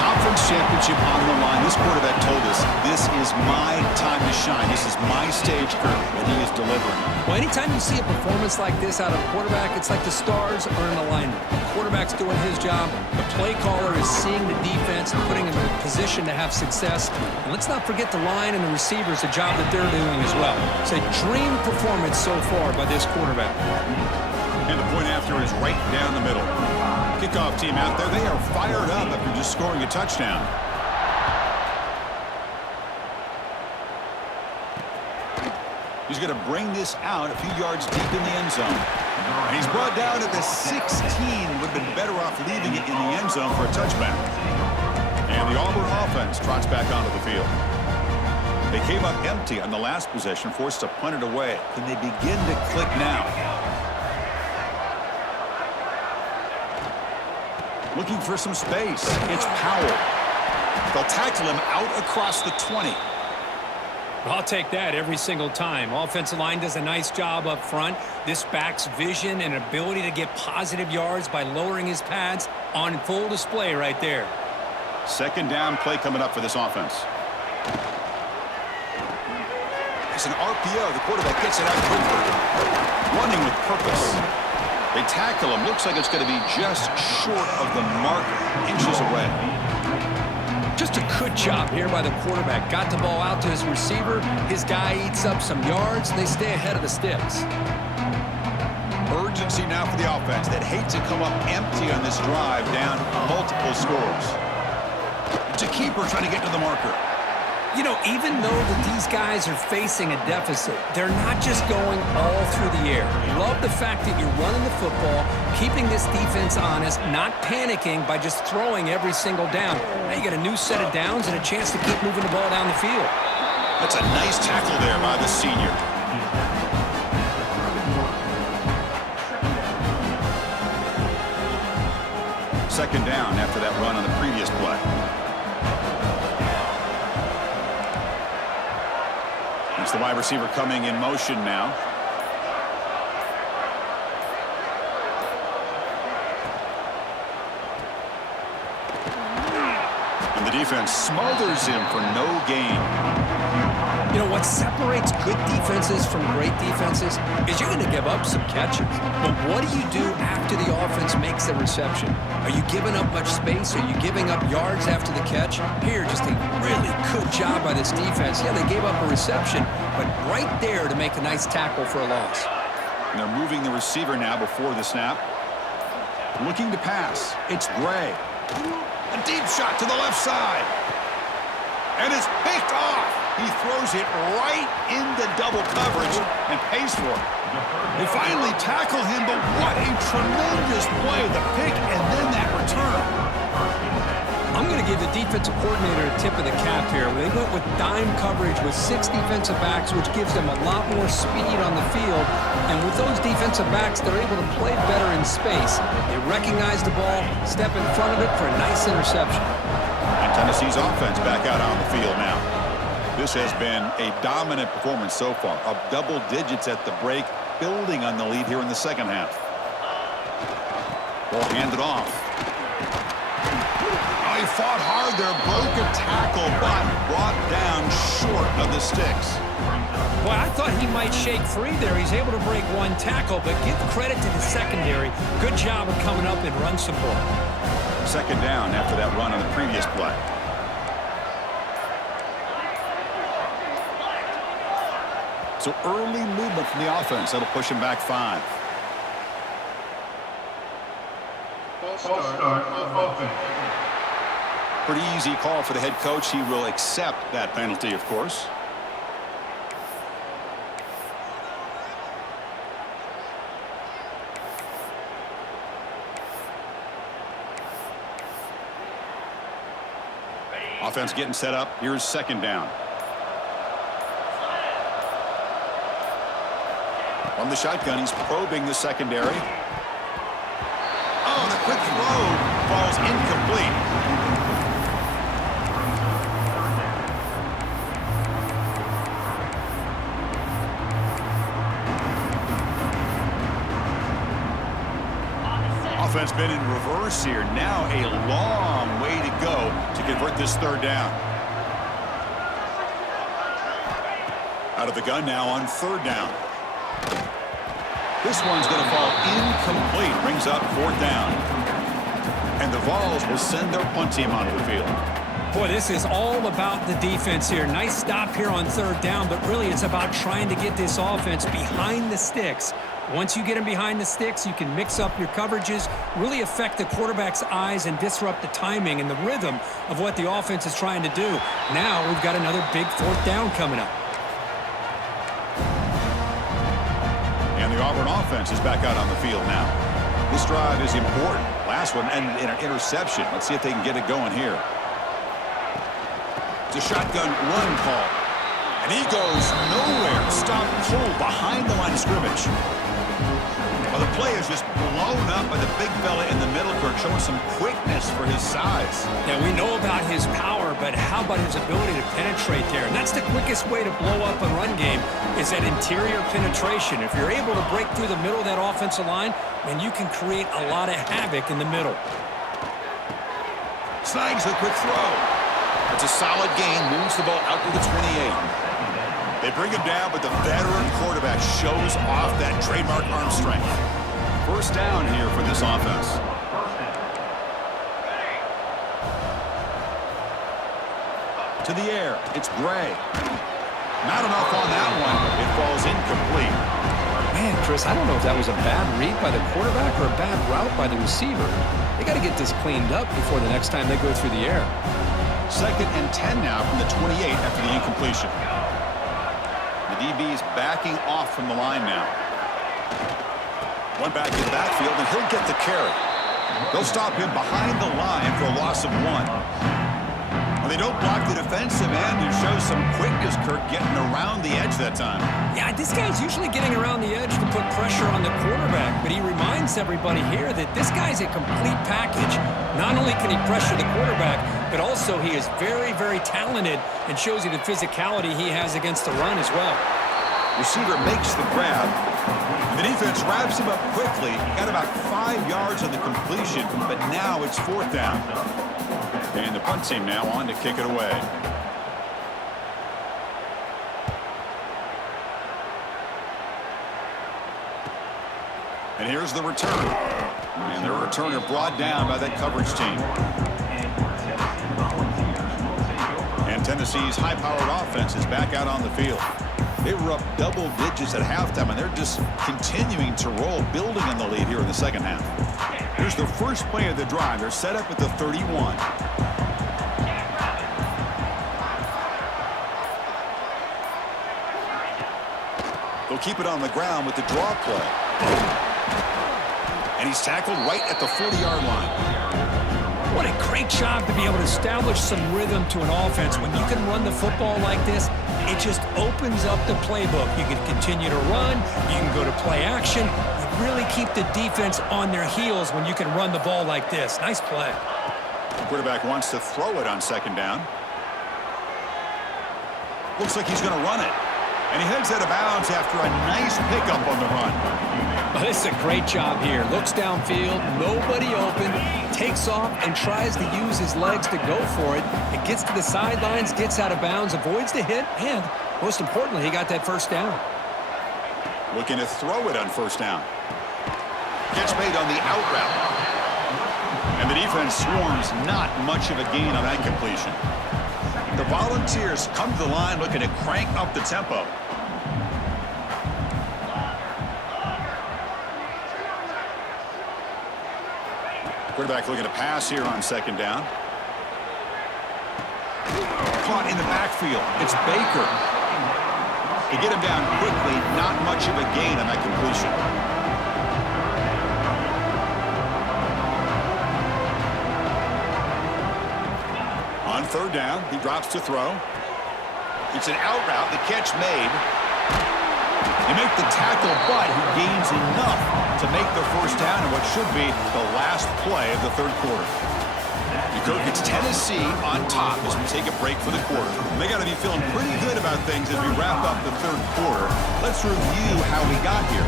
Conference championship on the line. This quarterback told us, this is my time to shine. This is my stage curve, and he is delivering. Well, anytime you see a performance like this out of a quarterback, it's like the stars are in alignment. The quarterback's doing his job. The play caller is seeing the defense and putting him in a position to have success. And let's not forget the line and the receivers, the job that they're doing as well. It's a dream performance so far by this quarterback. And the point after is right down the middle. Kickoff team out there, they are fired up after just scoring a touchdown. He's going to bring this out a few yards deep in the end zone. And he's brought down at the 16. Would have been better off leaving it in the end zone for a touchback. And the Auburn offense trots back onto the field. They came up empty on the last possession, forced to punt it away. Can they begin to click now? Looking for some space. It's Powell. They'll tackle him out across the 20. I'll take that every single time. Offensive line does a nice job up front. This back's vision and ability to get positive yards by lowering his pads on full display right there. Second down play coming up for this offense. It's an RPO. The quarterback gets it out quickly. Running with purpose. They tackle him. Looks like it's going to be just short of the marker. Inches away. Just a good job here by the quarterback. Got the ball out to his receiver. His guy eats up some yards, and they stay ahead of the sticks. Urgency now for the offense that hate to come up empty on this drive, down multiple scores. It's a keeper trying to get to the marker. You know, even though these guys are facing a deficit, they're not just going all through the air. Love the fact that you're running the football, keeping this defense honest, not panicking by just throwing every single down. Now you got a new set of downs and a chance to keep moving the ball down the field. That's a nice tackle there by the senior. Second down after that run on the previous play. It's the wide receiver coming in motion now. And the defense smothers him for no gain. You know, what separates good defenses from great defenses is you're going to give up some catches. But what do you do after the offense makes the reception? Are you giving up much space? Are you giving up yards after the catch? Here, just a really good job by this defense. Yeah, they gave up a reception, but right there to make a nice tackle for a loss. And they're moving the receiver now before the snap. Looking to pass. It's Gray. A deep shot to the left side. And it's picked off. He throws it right into double coverage and pays for it. They finally tackle him, but what a tremendous play. The pick and then that return. I'm going to give the defensive coordinator a tip of the cap here. They went with dime coverage with 6 defensive backs, which gives them a lot more speed on the field. And with those defensive backs, they're able to play better in space. They recognize the ball, step in front of it for a nice interception. And Tennessee's offense back out on the field now. This has been a dominant performance so far, up double digits at the break, building on the lead here in the second half. Ball handed off. Oh, he fought hard there, broke a tackle, but brought down short of the sticks. Well, I thought he might shake free there. He's able to break one tackle, but give credit to the secondary. Good job of coming up and run some ball. Second down after that run on the previous play. So early movement from the offense. That'll push him back 5. Pretty easy call for the head coach. He will accept that penalty, of course. Offense getting set up. Here's second down. From the shotgun, he's probing the secondary. Oh, the quick throw falls incomplete. Offense been in reverse here. Now a long way to go to convert this third down. Out of the gun now on third down. This one's going to fall incomplete. Brings up fourth down. And the Vols will send their punt team onto the field. Boy, this is all about the defense here. Nice stop here on third down, but really it's about trying to get this offense behind the sticks. Once you get them behind the sticks, you can mix up your coverages, really affect the quarterback's eyes and disrupt the timing and the rhythm of what the offense is trying to do. Now we've got another big fourth down coming up. And the Auburn offense is back out on the field now. This drive is important. Last one ended in an interception. Let's see if they can get it going here. It's a shotgun run call. And he goes nowhere. Stop pull behind the line of scrimmage. Well, the play is just blown up by the big fella in the middle, Kirk, showing some quickness for his size. Yeah, we know about his power, but how about his ability to penetrate there? And that's the quickest way to blow up a run game is that interior penetration. If you're able to break through the middle of that offensive line, then you can create a lot of havoc in the middle. Snags a quick throw. It's a solid gain, moves the ball out to the 28. They bring him down, but the veteran quarterback shows off that trademark arm strength. First down here for this offense. To the air, it's Gray. Not enough on that one. It falls incomplete. Man, Chris, I don't know if that was a bad read by the quarterback or a bad route by the receiver. They got to get this cleaned up before the next time they go through the air. Second and 10 now from the 28 after the incompletion. The DB's backing off from the line now. One back in the backfield, and he'll get the carry. They'll stop him behind the line for a loss of 1. Well, they don't block the defensive end and show some quickness, Kirk, getting around the edge that time. Yeah, this guy's usually getting around the edge to put pressure on the quarterback, but he reminds everybody here that this guy's a complete package. Not only can he pressure the quarterback, but also he is very, very talented and shows you the physicality he has against the run as well. Receiver makes the grab. The defense wraps him up quickly. Got about 5 yards on the completion, but now it's fourth down. And the punt team now on to kick it away. And here's the return. And the returner brought down by that coverage team. And Tennessee's high-powered offense is back out on the field. They were up double digits at halftime, and they're just continuing to roll, building on the lead here in the second half. Here's the first play of the drive. They're set up at the 31. They'll keep it on the ground with the draw play. And he's tackled right at the 40-yard line. What a great job to be able to establish some rhythm to an offense. When you can run the football like this, it just opens up the playbook. You can continue to run. You can go to play action. You really keep the defense on their heels when you can run the ball like this. Nice play. The quarterback wants to throw it on second down. Looks like he's going to run it. And he heads out of bounds after a nice pickup on the run. Well, this is a great job here. Looks downfield, nobody open, takes off and tries to use his legs to go for it. It gets to the sidelines, gets out of bounds, avoids the hit, and most importantly, he got that first down. Looking to throw it on first down. Catch made on the out route. And the defense swarms, not much of a gain on that completion. The Volunteers come to the line looking to crank up the tempo. Quarterback looking to pass here on second down. Caught in the backfield. It's Baker. To get him down quickly, not much of a gain on that completion. On third down, he drops to throw. It's an out route. The catch made. They make the tackle, but he gains enough to make the first down in what should be the last play of the third quarter. Kirk, it's Tennessee on top as we take a break for the quarter. And they got to be feeling pretty good about things as we wrap up the third quarter. Let's review how we got here.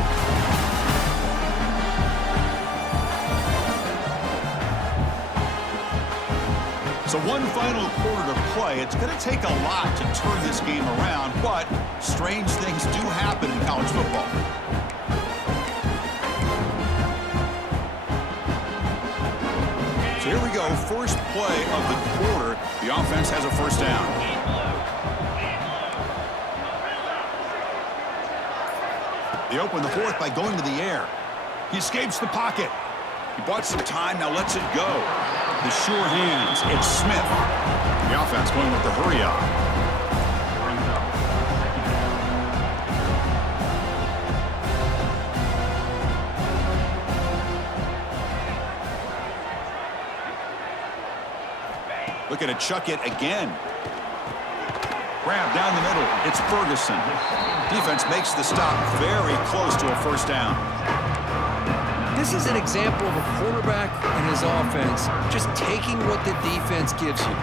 So one final quarter to play. It's going to take a lot to turn this game around, but strange things do happen in college football. So here we go, first play of the quarter. The offense has a first down. They open the fourth by going to the air. He escapes the pocket. He bought some time, now lets it go. The sure hands, it's Smith. The offense going with the hurry up. Looking to chuck it again. Grab down the middle. It's Ferguson. Defense makes the stop very close to a first down. This is an example of a quarterback and his offense just taking what the defense gives you.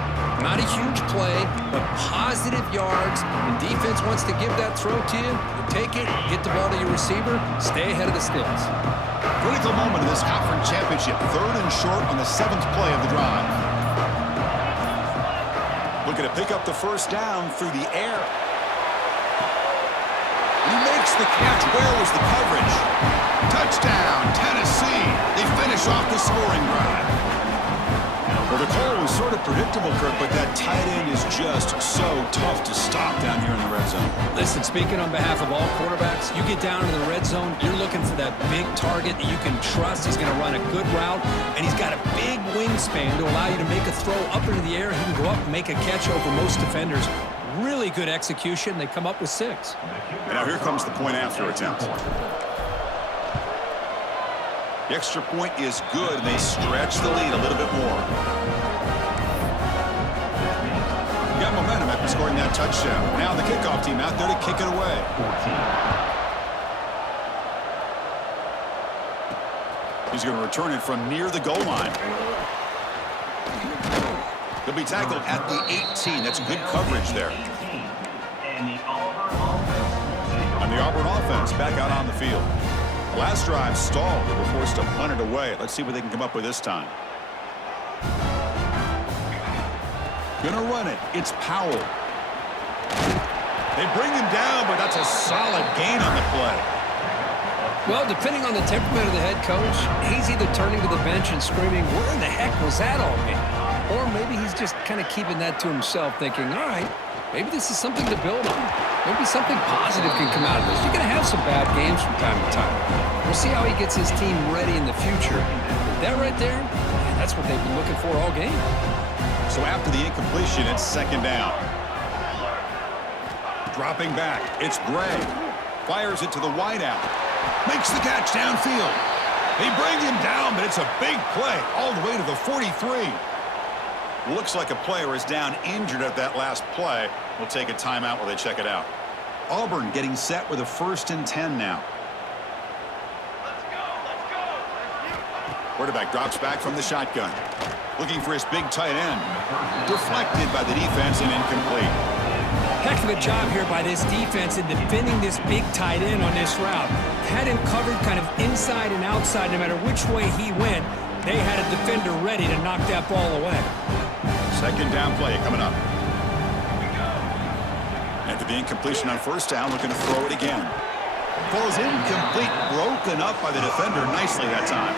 Not a huge play, but positive yards. The defense wants to give that throw to you. You take it, get the ball to your receiver, stay ahead of the sticks. Critical moment in this conference championship. Third and short on the 7th play of the drive. Looking to pick up the first down through the air. He makes the catch. Where was the coverage? Touchdown, Tennessee. They finish off the scoring drive. Well, the call was sort of predictable, Kirk, but that tight end is just so tough to stop down here in the red zone. Listen, speaking on behalf of all quarterbacks, you get down in the red zone, you're looking for that big target that you can trust. He's going to run a good route, and he's got a big wingspan to allow you to make a throw up into the air. He can go up and make a catch over most defenders. Really good execution. They come up with 6. And now here comes the point after attempt. The extra point is good, and they stretch the lead a little bit more. Got momentum after scoring that touchdown. Now the kickoff team out there to kick it away. He's going to return it from near the goal line. He'll be tackled at the 18. That's good coverage there. And the Auburn offense back out on the field. Last drive stalled. They were forced to punt it away. Let's see what they can come up with this time. Gonna run it. It's Powell. They bring him down, but that's a solid gain on the play. Well, depending on the temperament of the head coach, he's either turning to the bench and screaming, where in the heck was that all mean? Or maybe he's just kind of keeping that to himself, thinking, all right, maybe this is something to build on. Maybe something positive can come out of this. You're going to have some bad games from time to time. We'll see how he gets his team ready in the future. That right there, man, that's what they've been looking for all game. So after the incompletion, it's second down. Dropping back, it's Gray. Fires it to the wideout. Makes the catch downfield. They bring him down, but it's a big play all the way to the 43. Looks like a player is down injured at that last play. We'll take a timeout while they check it out. Auburn getting set with a 1st and 10 now. Quarterback drops back from the shotgun. Looking for his big tight end. Deflected by the defense and incomplete. Heck of a job here by this defense in defending this big tight end on this route. Had him covered kind of inside and outside no matter which way he went. They had a defender ready to knock that ball away. Second down play coming up. After the incompletion on first down, looking to throw it again. Falls incomplete, broken up by the defender nicely that time.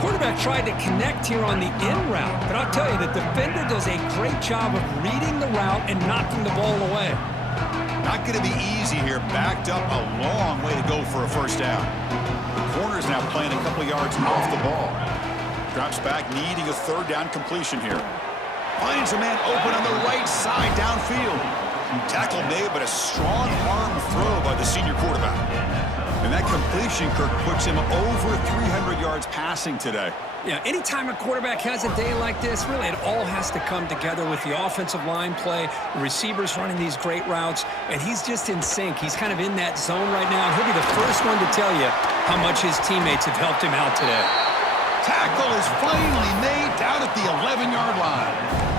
Quarterback tried to connect here on the in route, but I'll tell you, the defender does a great job of reading the route and knocking the ball away. Not going to be easy here. Backed up a long way to go for a first down. The corner's now playing a couple yards off the ball. Drops back, needing a third down completion here. Finds a man open on the right side downfield. Tackle made, but a strong arm throw by the senior quarterback. And that completion, Kirk, puts him over 300 yards passing today. Yeah, anytime a quarterback has a day like this, really it all has to come together with the offensive line play, the receivers running these great routes, and he's just in sync. He's kind of in that zone right now, and he'll be the first one to tell you how much his teammates have helped him out today. Tackle is finally made down at the 11-yard line.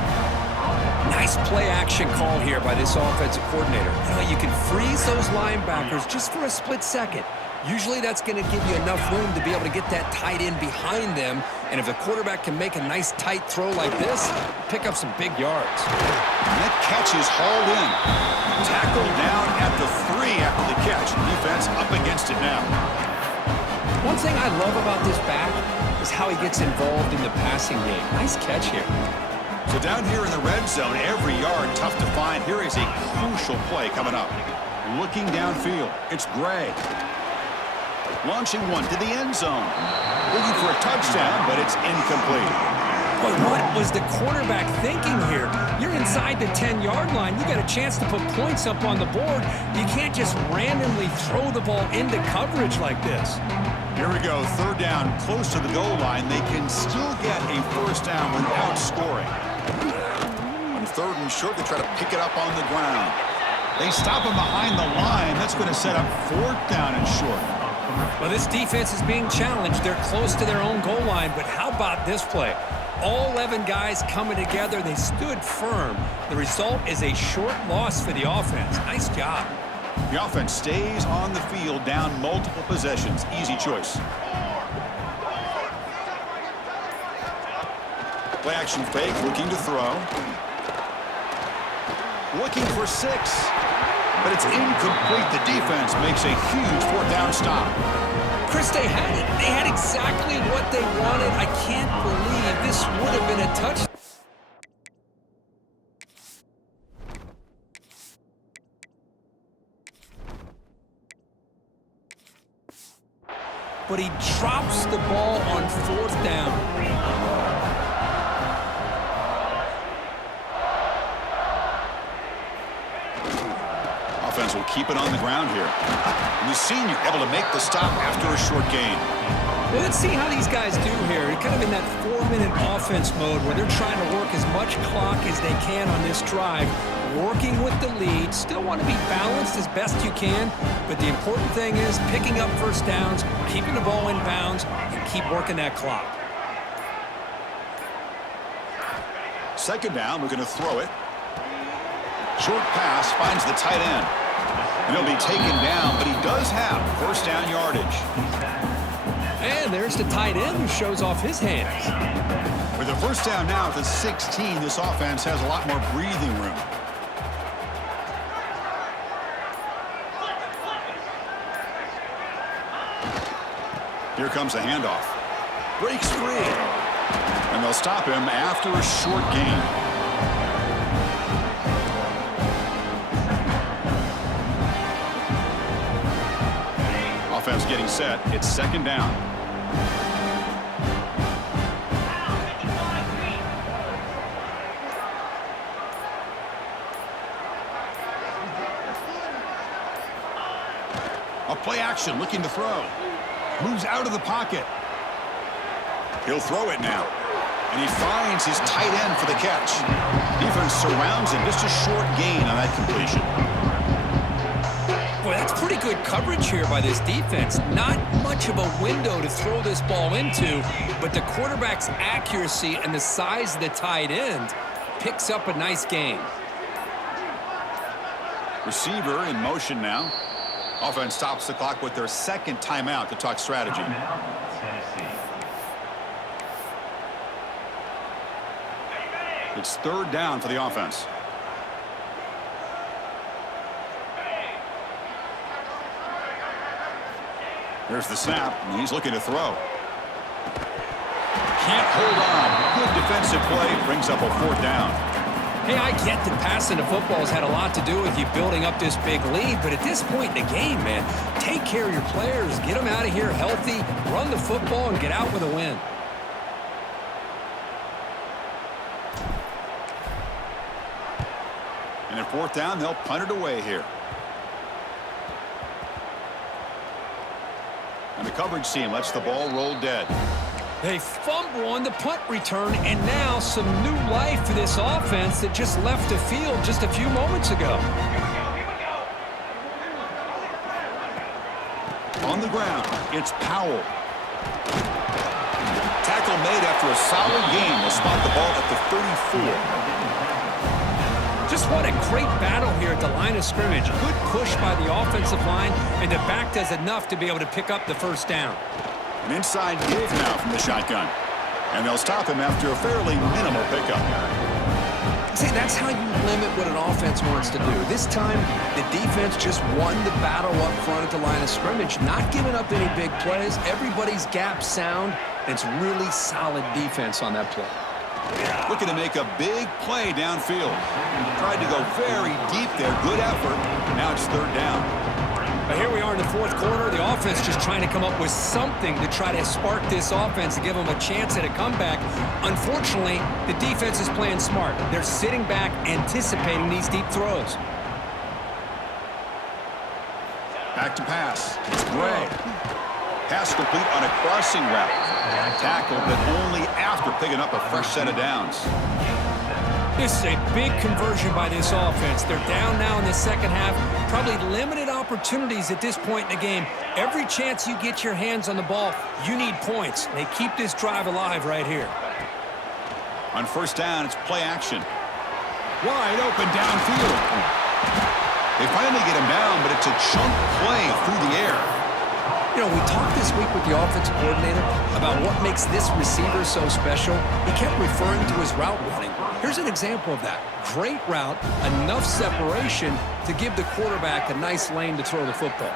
Nice play-action call here by this offensive coordinator. You can freeze those linebackers just for a split second. Usually that's going to give you enough room to be able to get that tight end behind them. And if the quarterback can make a nice tight throw like this, pick up some big yards. And that catch is hauled in. Tackle down at the 3 after the catch. Defense up against it now. One thing I love about this back is how he gets involved in the passing game. Nice catch here. So down here in the red zone, every yard tough to find. Here is a crucial play coming up. Looking downfield, it's Gray. Launching one to the end zone. Looking for a touchdown, but it's incomplete. But what was the quarterback thinking here? You're inside the 10-yard line. You got a chance to put points up on the board. You can't just randomly throw the ball into coverage like this. Here we go, third down, close to the goal line. They can still get a first down without scoring. On third and short, they try to pick it up on the ground. They stop him behind the line. That's going to set up fourth down and short. Well, this defense is being challenged. They're close to their own goal line, but how about this play? All 11 guys coming together. They stood firm. The result is a short loss for the offense. Nice job. The offense stays on the field, down multiple possessions. Easy choice. Play action fake, looking to throw. Looking for 6. But it's incomplete. The defense makes a huge fourth down stop. Chris, they had it. They had exactly what they wanted. I can't believe this would have been a touchdown. But he drops the ball on fourth down. Offense will keep it on the ground here. And the senior able to make the stop after a short gain. Well, let's see how these guys do here. They're kind of in that 4-minute offense mode where they're trying to work as much clock as they can on this drive, working with the lead. Still want to be balanced as best you can, but the important thing is picking up first downs, keeping the ball in bounds, and keep working that clock. Second down, we're going to throw it. Short pass finds the tight end. And he'll be taken down, but he does have first down yardage. And there's the tight end who shows off his hands. With a first down now at the 16, this offense has a lot more breathing room. Here comes a handoff. Breaks free. And they'll stop him after a short gain. Offense getting set. It's second down. A play action, looking to throw. Moves out of the pocket. He'll throw it now. And he finds his tight end for the catch. Defense surrounds him. Just a short gain on that completion. Boy, that's pretty good coverage here by this defense. Not much of a window to throw this ball into, but the quarterback's accuracy and the size of the tight end picks up a nice gain. Receiver in motion now. Offense stops the clock with their second timeout to talk strategy. Timeout, Tennessee. It's third down for the offense. There's the snap, and he's looking to throw. Can't hold on. Good defensive play. Brings up a fourth down. Hey, I get that passing the football has had a lot to do with you building up this big lead, but at this point in the game, man, take care of your players, get them out of here healthy, run the football, and get out with a win. And at fourth down, they'll punt it away here. And the coverage team lets the ball roll dead. They fumble on the punt return, and now some new life for this offense that just left the field just a few moments ago. On the ground, it's Powell. Tackle made after a solid game. Will spot the ball at the 34. Just what a great battle here at the line of scrimmage. Good push by the offensive line, and the back does enough to be able to pick up the first down. An inside give now from the shotgun. And they'll stop him after a fairly minimal pickup. See, that's how you limit what an offense wants to do. This time, the defense just won the battle up front at the line of scrimmage, not giving up any big plays. Everybody's gap sound, and it's really solid defense on that play. Looking to make a big play downfield. Tried to go very deep there. Good effort. Now it's third down. But here we are in the fourth quarter. The offense just trying to come up with something to try to spark this offense to give them a chance at a comeback. Unfortunately, the defense is playing smart. They're sitting back, anticipating these deep throws. Back to pass. It's Gray. Pass complete on a crossing route. Tackle, but only after picking up a fresh set of downs. This is a big conversion by this offense. They're down now in the second half. Probably limited opportunities at this point in the game. Every chance you get your hands on the ball, you need points. They keep this drive alive right here. On first down, it's play action. Wide open downfield. They finally get him down, but it's a chunk play through the air. You know, we talked this week with the offensive coordinator about what makes this receiver so special. He kept referring to his route running. Here's an example of that. Great route, enough separation to give the quarterback a nice lane to throw the football.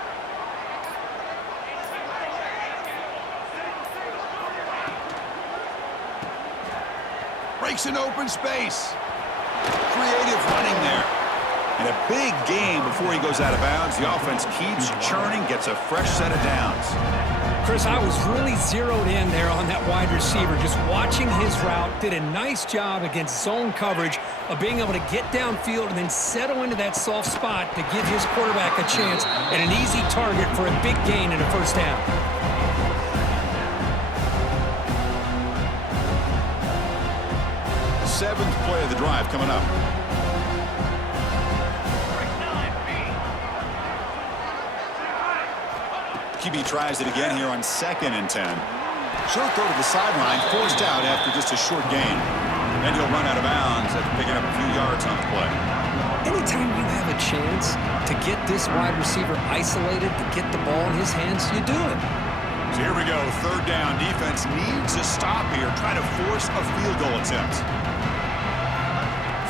Breaks an open space. Creative running there. And a big game before he goes out of bounds. The offense keeps churning, gets a fresh set of downs. Chris, I was really zeroed in there on that wide receiver. Just watching his route, did a nice job against zone coverage of being able to get downfield and then settle into that soft spot to give his quarterback a chance and an easy target for a big gain in a first down. Seventh play of the drive coming up. QB tries it again here on 2nd and 10. Short throw to the sideline, forced out after just a short gain. Then he'll run out of bounds after picking up a few yards on the play. Anytime you have a chance to get this wide receiver isolated, to get the ball in his hands, you do it. So here we go, third down. Defense needs a stop here, try to force a field goal attempt.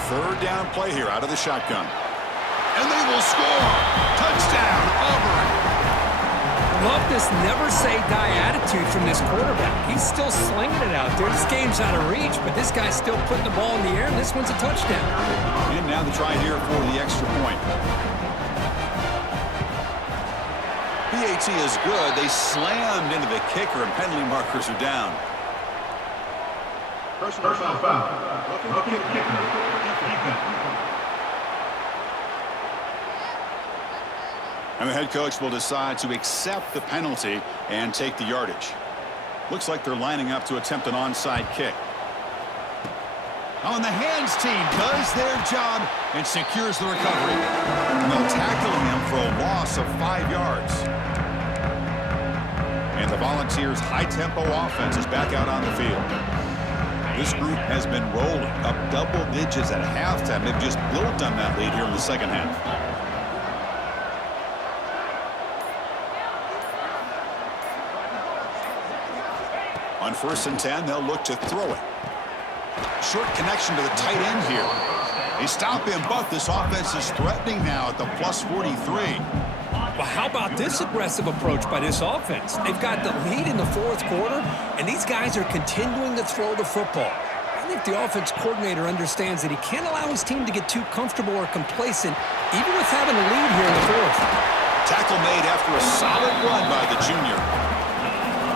Third down play here out of the shotgun. And they will score. Touchdown, Auburn. Love this never-say-die attitude from this quarterback. He's still slinging it out there. This game's out of reach, but this guy's still putting the ball in the air, and this one's a touchdown. And now the try here for the extra point. PAT is good. They slammed into the kicker, and penalty markers are down. Personal foul. Looking kicker. And the head coach will decide to accept the penalty and take the yardage. Looks like they're lining up to attempt an onside kick. On the hands team does their job and secures the recovery. And they'll tackle him for a loss of 5 yards. And the Volunteers' high-tempo offense is back out on the field. This group has been rolling up double digits at halftime. They've just built on that lead here in the second half. On 1st and 10, they'll look to throw it. Short connection to the tight end here. They stop him, but this offense is threatening now at the plus 43. Well, how about this aggressive approach by this offense? They've got the lead in the 4th quarter, and these guys are continuing to throw the football. I think the offense coordinator understands that he can't allow his team to get too comfortable or complacent, even with having a lead here in the 4th. Tackle made after a solid run by the junior.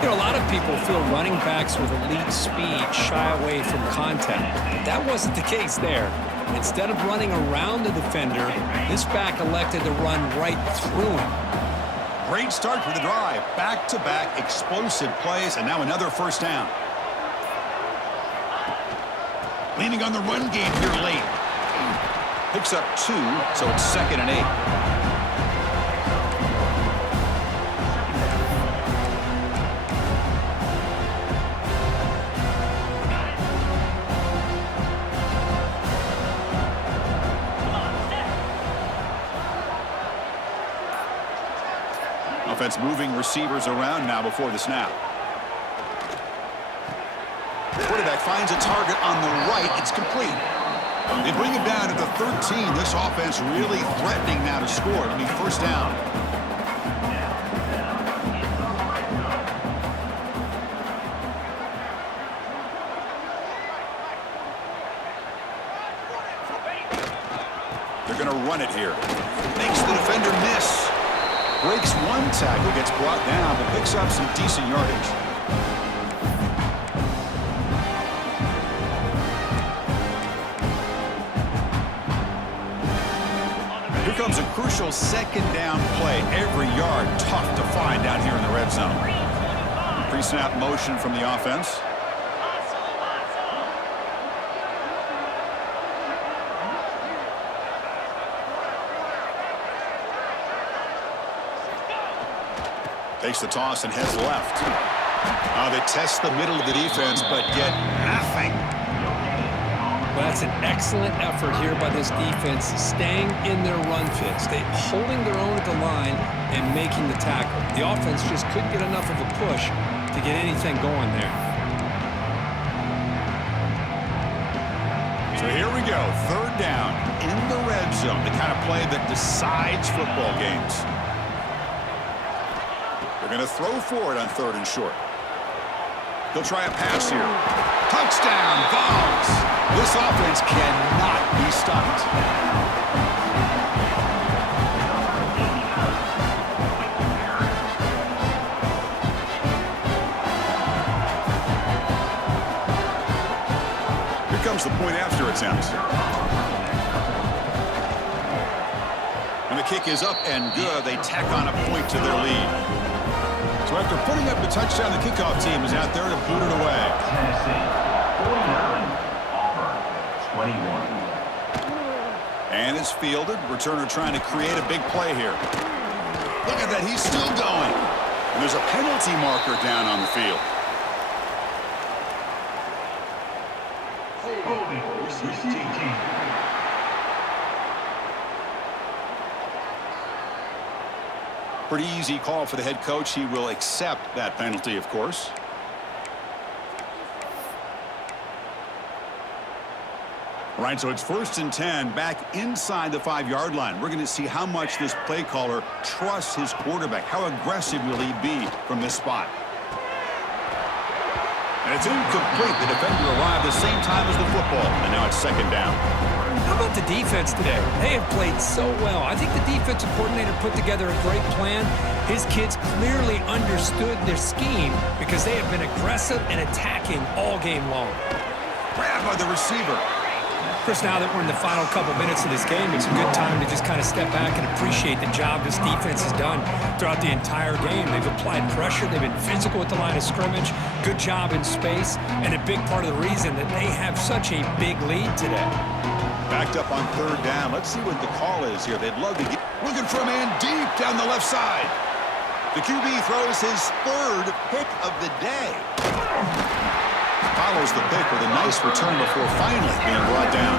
You know, a lot of people feel running backs with elite speed shy away from contact. That wasn't the case there. Instead of running around the defender, this back elected to run right through him. Great start for the drive. Back-to-back explosive plays, and now another 1st down. Leaning on the run game here late. Picks up 2, so it's 2nd and 8. Offense moving receivers around now before the snap. The quarterback finds a target on the right. It's complete. They bring him down to the 13. This offense really threatening now to score. It'll be 1st down. They're going to run it here. Makes the defender miss. Breaks one tackle, gets brought down, but picks up some decent yardage. Here comes a crucial 2nd down play. Every yard tough to find down here in the red zone. Pre-snap motion from the offense. Takes the toss and heads left. They test the middle of the defense, but get nothing. Well, that's an excellent effort here by this defense, staying in their run fix. They holding their own at the line and making the tackle. The offense just couldn't get enough of a push to get anything going there. So here we go, 3rd down in the red zone, the kind of play that decides football games. They're going to throw for it on 3rd and short. They'll try a pass here. Touchdown, Vols! This offense cannot be stopped. Here comes the point after attempt. And the kick is up and good. They tack on a point to their lead. So after putting up the touchdown, the kickoff team is out there to boot it away. Tennessee, 49. Auburn, 21. And it's fielded. Returner trying to create a big play here. Look at that. He's still going. And there's a penalty marker down on the field. Holding, receiving team. Pretty easy call for the head coach. He will accept that penalty, of course. All right, so it's 1st and 10 back inside the 5-yard line. We're going to see how much this play caller trusts his quarterback. How aggressive will he be from this spot? And it's incomplete. The defender arrived the same time as the football, and now it's 2nd down. How about the defense today? They have played so well. I think the defensive coordinator put together a great plan. His kids clearly understood their scheme because they have been aggressive and attacking all game long. Grab by the receiver. Chris, now that we're in the final couple minutes of this game, it's a good time to just kind of step back and appreciate the job this defense has done throughout the entire game. They've applied pressure. They've been physical at the line of scrimmage. Good job in space. And a big part of the reason that they have such a big lead today. Backed up on 3rd down. Let's see what the call is here. They'd love to get... Looking for a man deep down the left side. The QB throws his 3rd pick of the day. Follows the pick with a nice return before finally being brought down.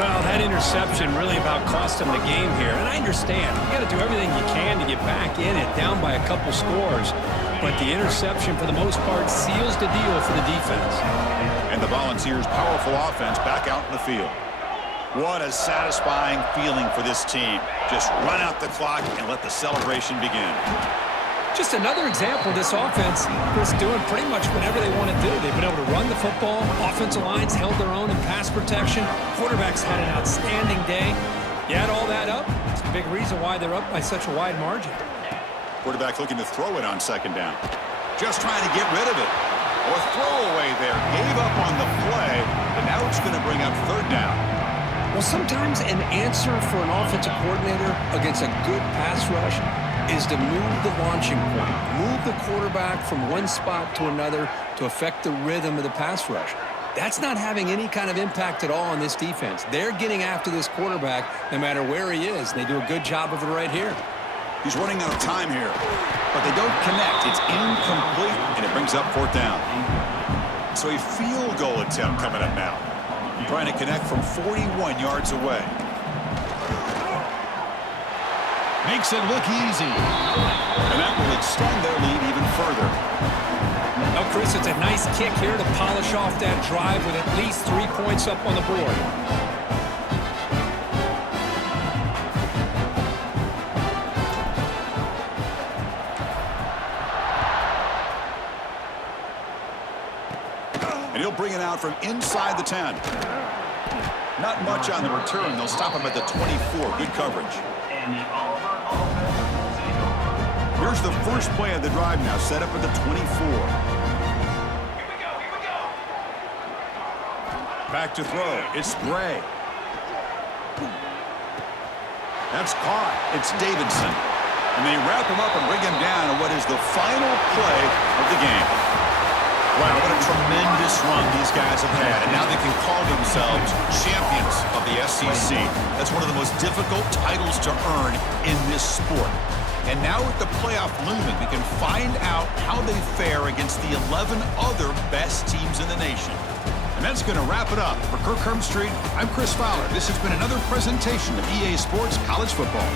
Well, that interception really about cost them the game here. And I understand. You got to do everything you can to get back in it, down by a couple scores. But the interception, for the most part, seals the deal for the defense. And the Volunteers' powerful offense back out in the field. What a satisfying feeling for this team. Just run out the clock and let the celebration begin. Just another example of this offense is doing pretty much whatever they want to do. They've been able to run the football. Offensive lines held their own in pass protection. Quarterbacks had an outstanding day. You add all that up, it's a big reason why they're up by such a wide margin. Quarterback looking to throw it on second down. Just trying to get rid of it. Or throwaway there. Gave up on the play, but now it's going to bring up third down. Well, sometimes an answer for an offensive coordinator against a good pass rush is to move the launching point, move the quarterback from one spot to another to affect the rhythm of the pass rush. That's not having any kind of impact at all on this defense. They're getting after this quarterback no matter where he is, and they do a good job of it right here. He's running out of time here, but they don't connect. It's incomplete, and it brings up fourth down. So a field goal attempt coming up now. Trying to connect from 41 yards away. Makes it look easy. And that will extend their lead even further. Now, Chris, it's a nice kick here to polish off that drive with at least 3 points up on the board. And he'll bring it out from inside the 10. Not much on the return. They'll stop him at the 24. Good coverage. Here's the first play of the drive now, set up at the 24. Back to throw. It's Bray. That's caught. It's Davidson. And they wrap him up and bring him down in what is the final play of the game. Wow, what a tremendous run these guys have had. And now they can call themselves champions of the SEC. That's one of the most difficult titles to earn in this sport. And now with the playoff looming, we can find out how they fare against the 11 other best teams in the nation. And that's going to wrap it up. For Kirk Herbstreit, I'm Chris Fowler. This has been another presentation of EA Sports College Football.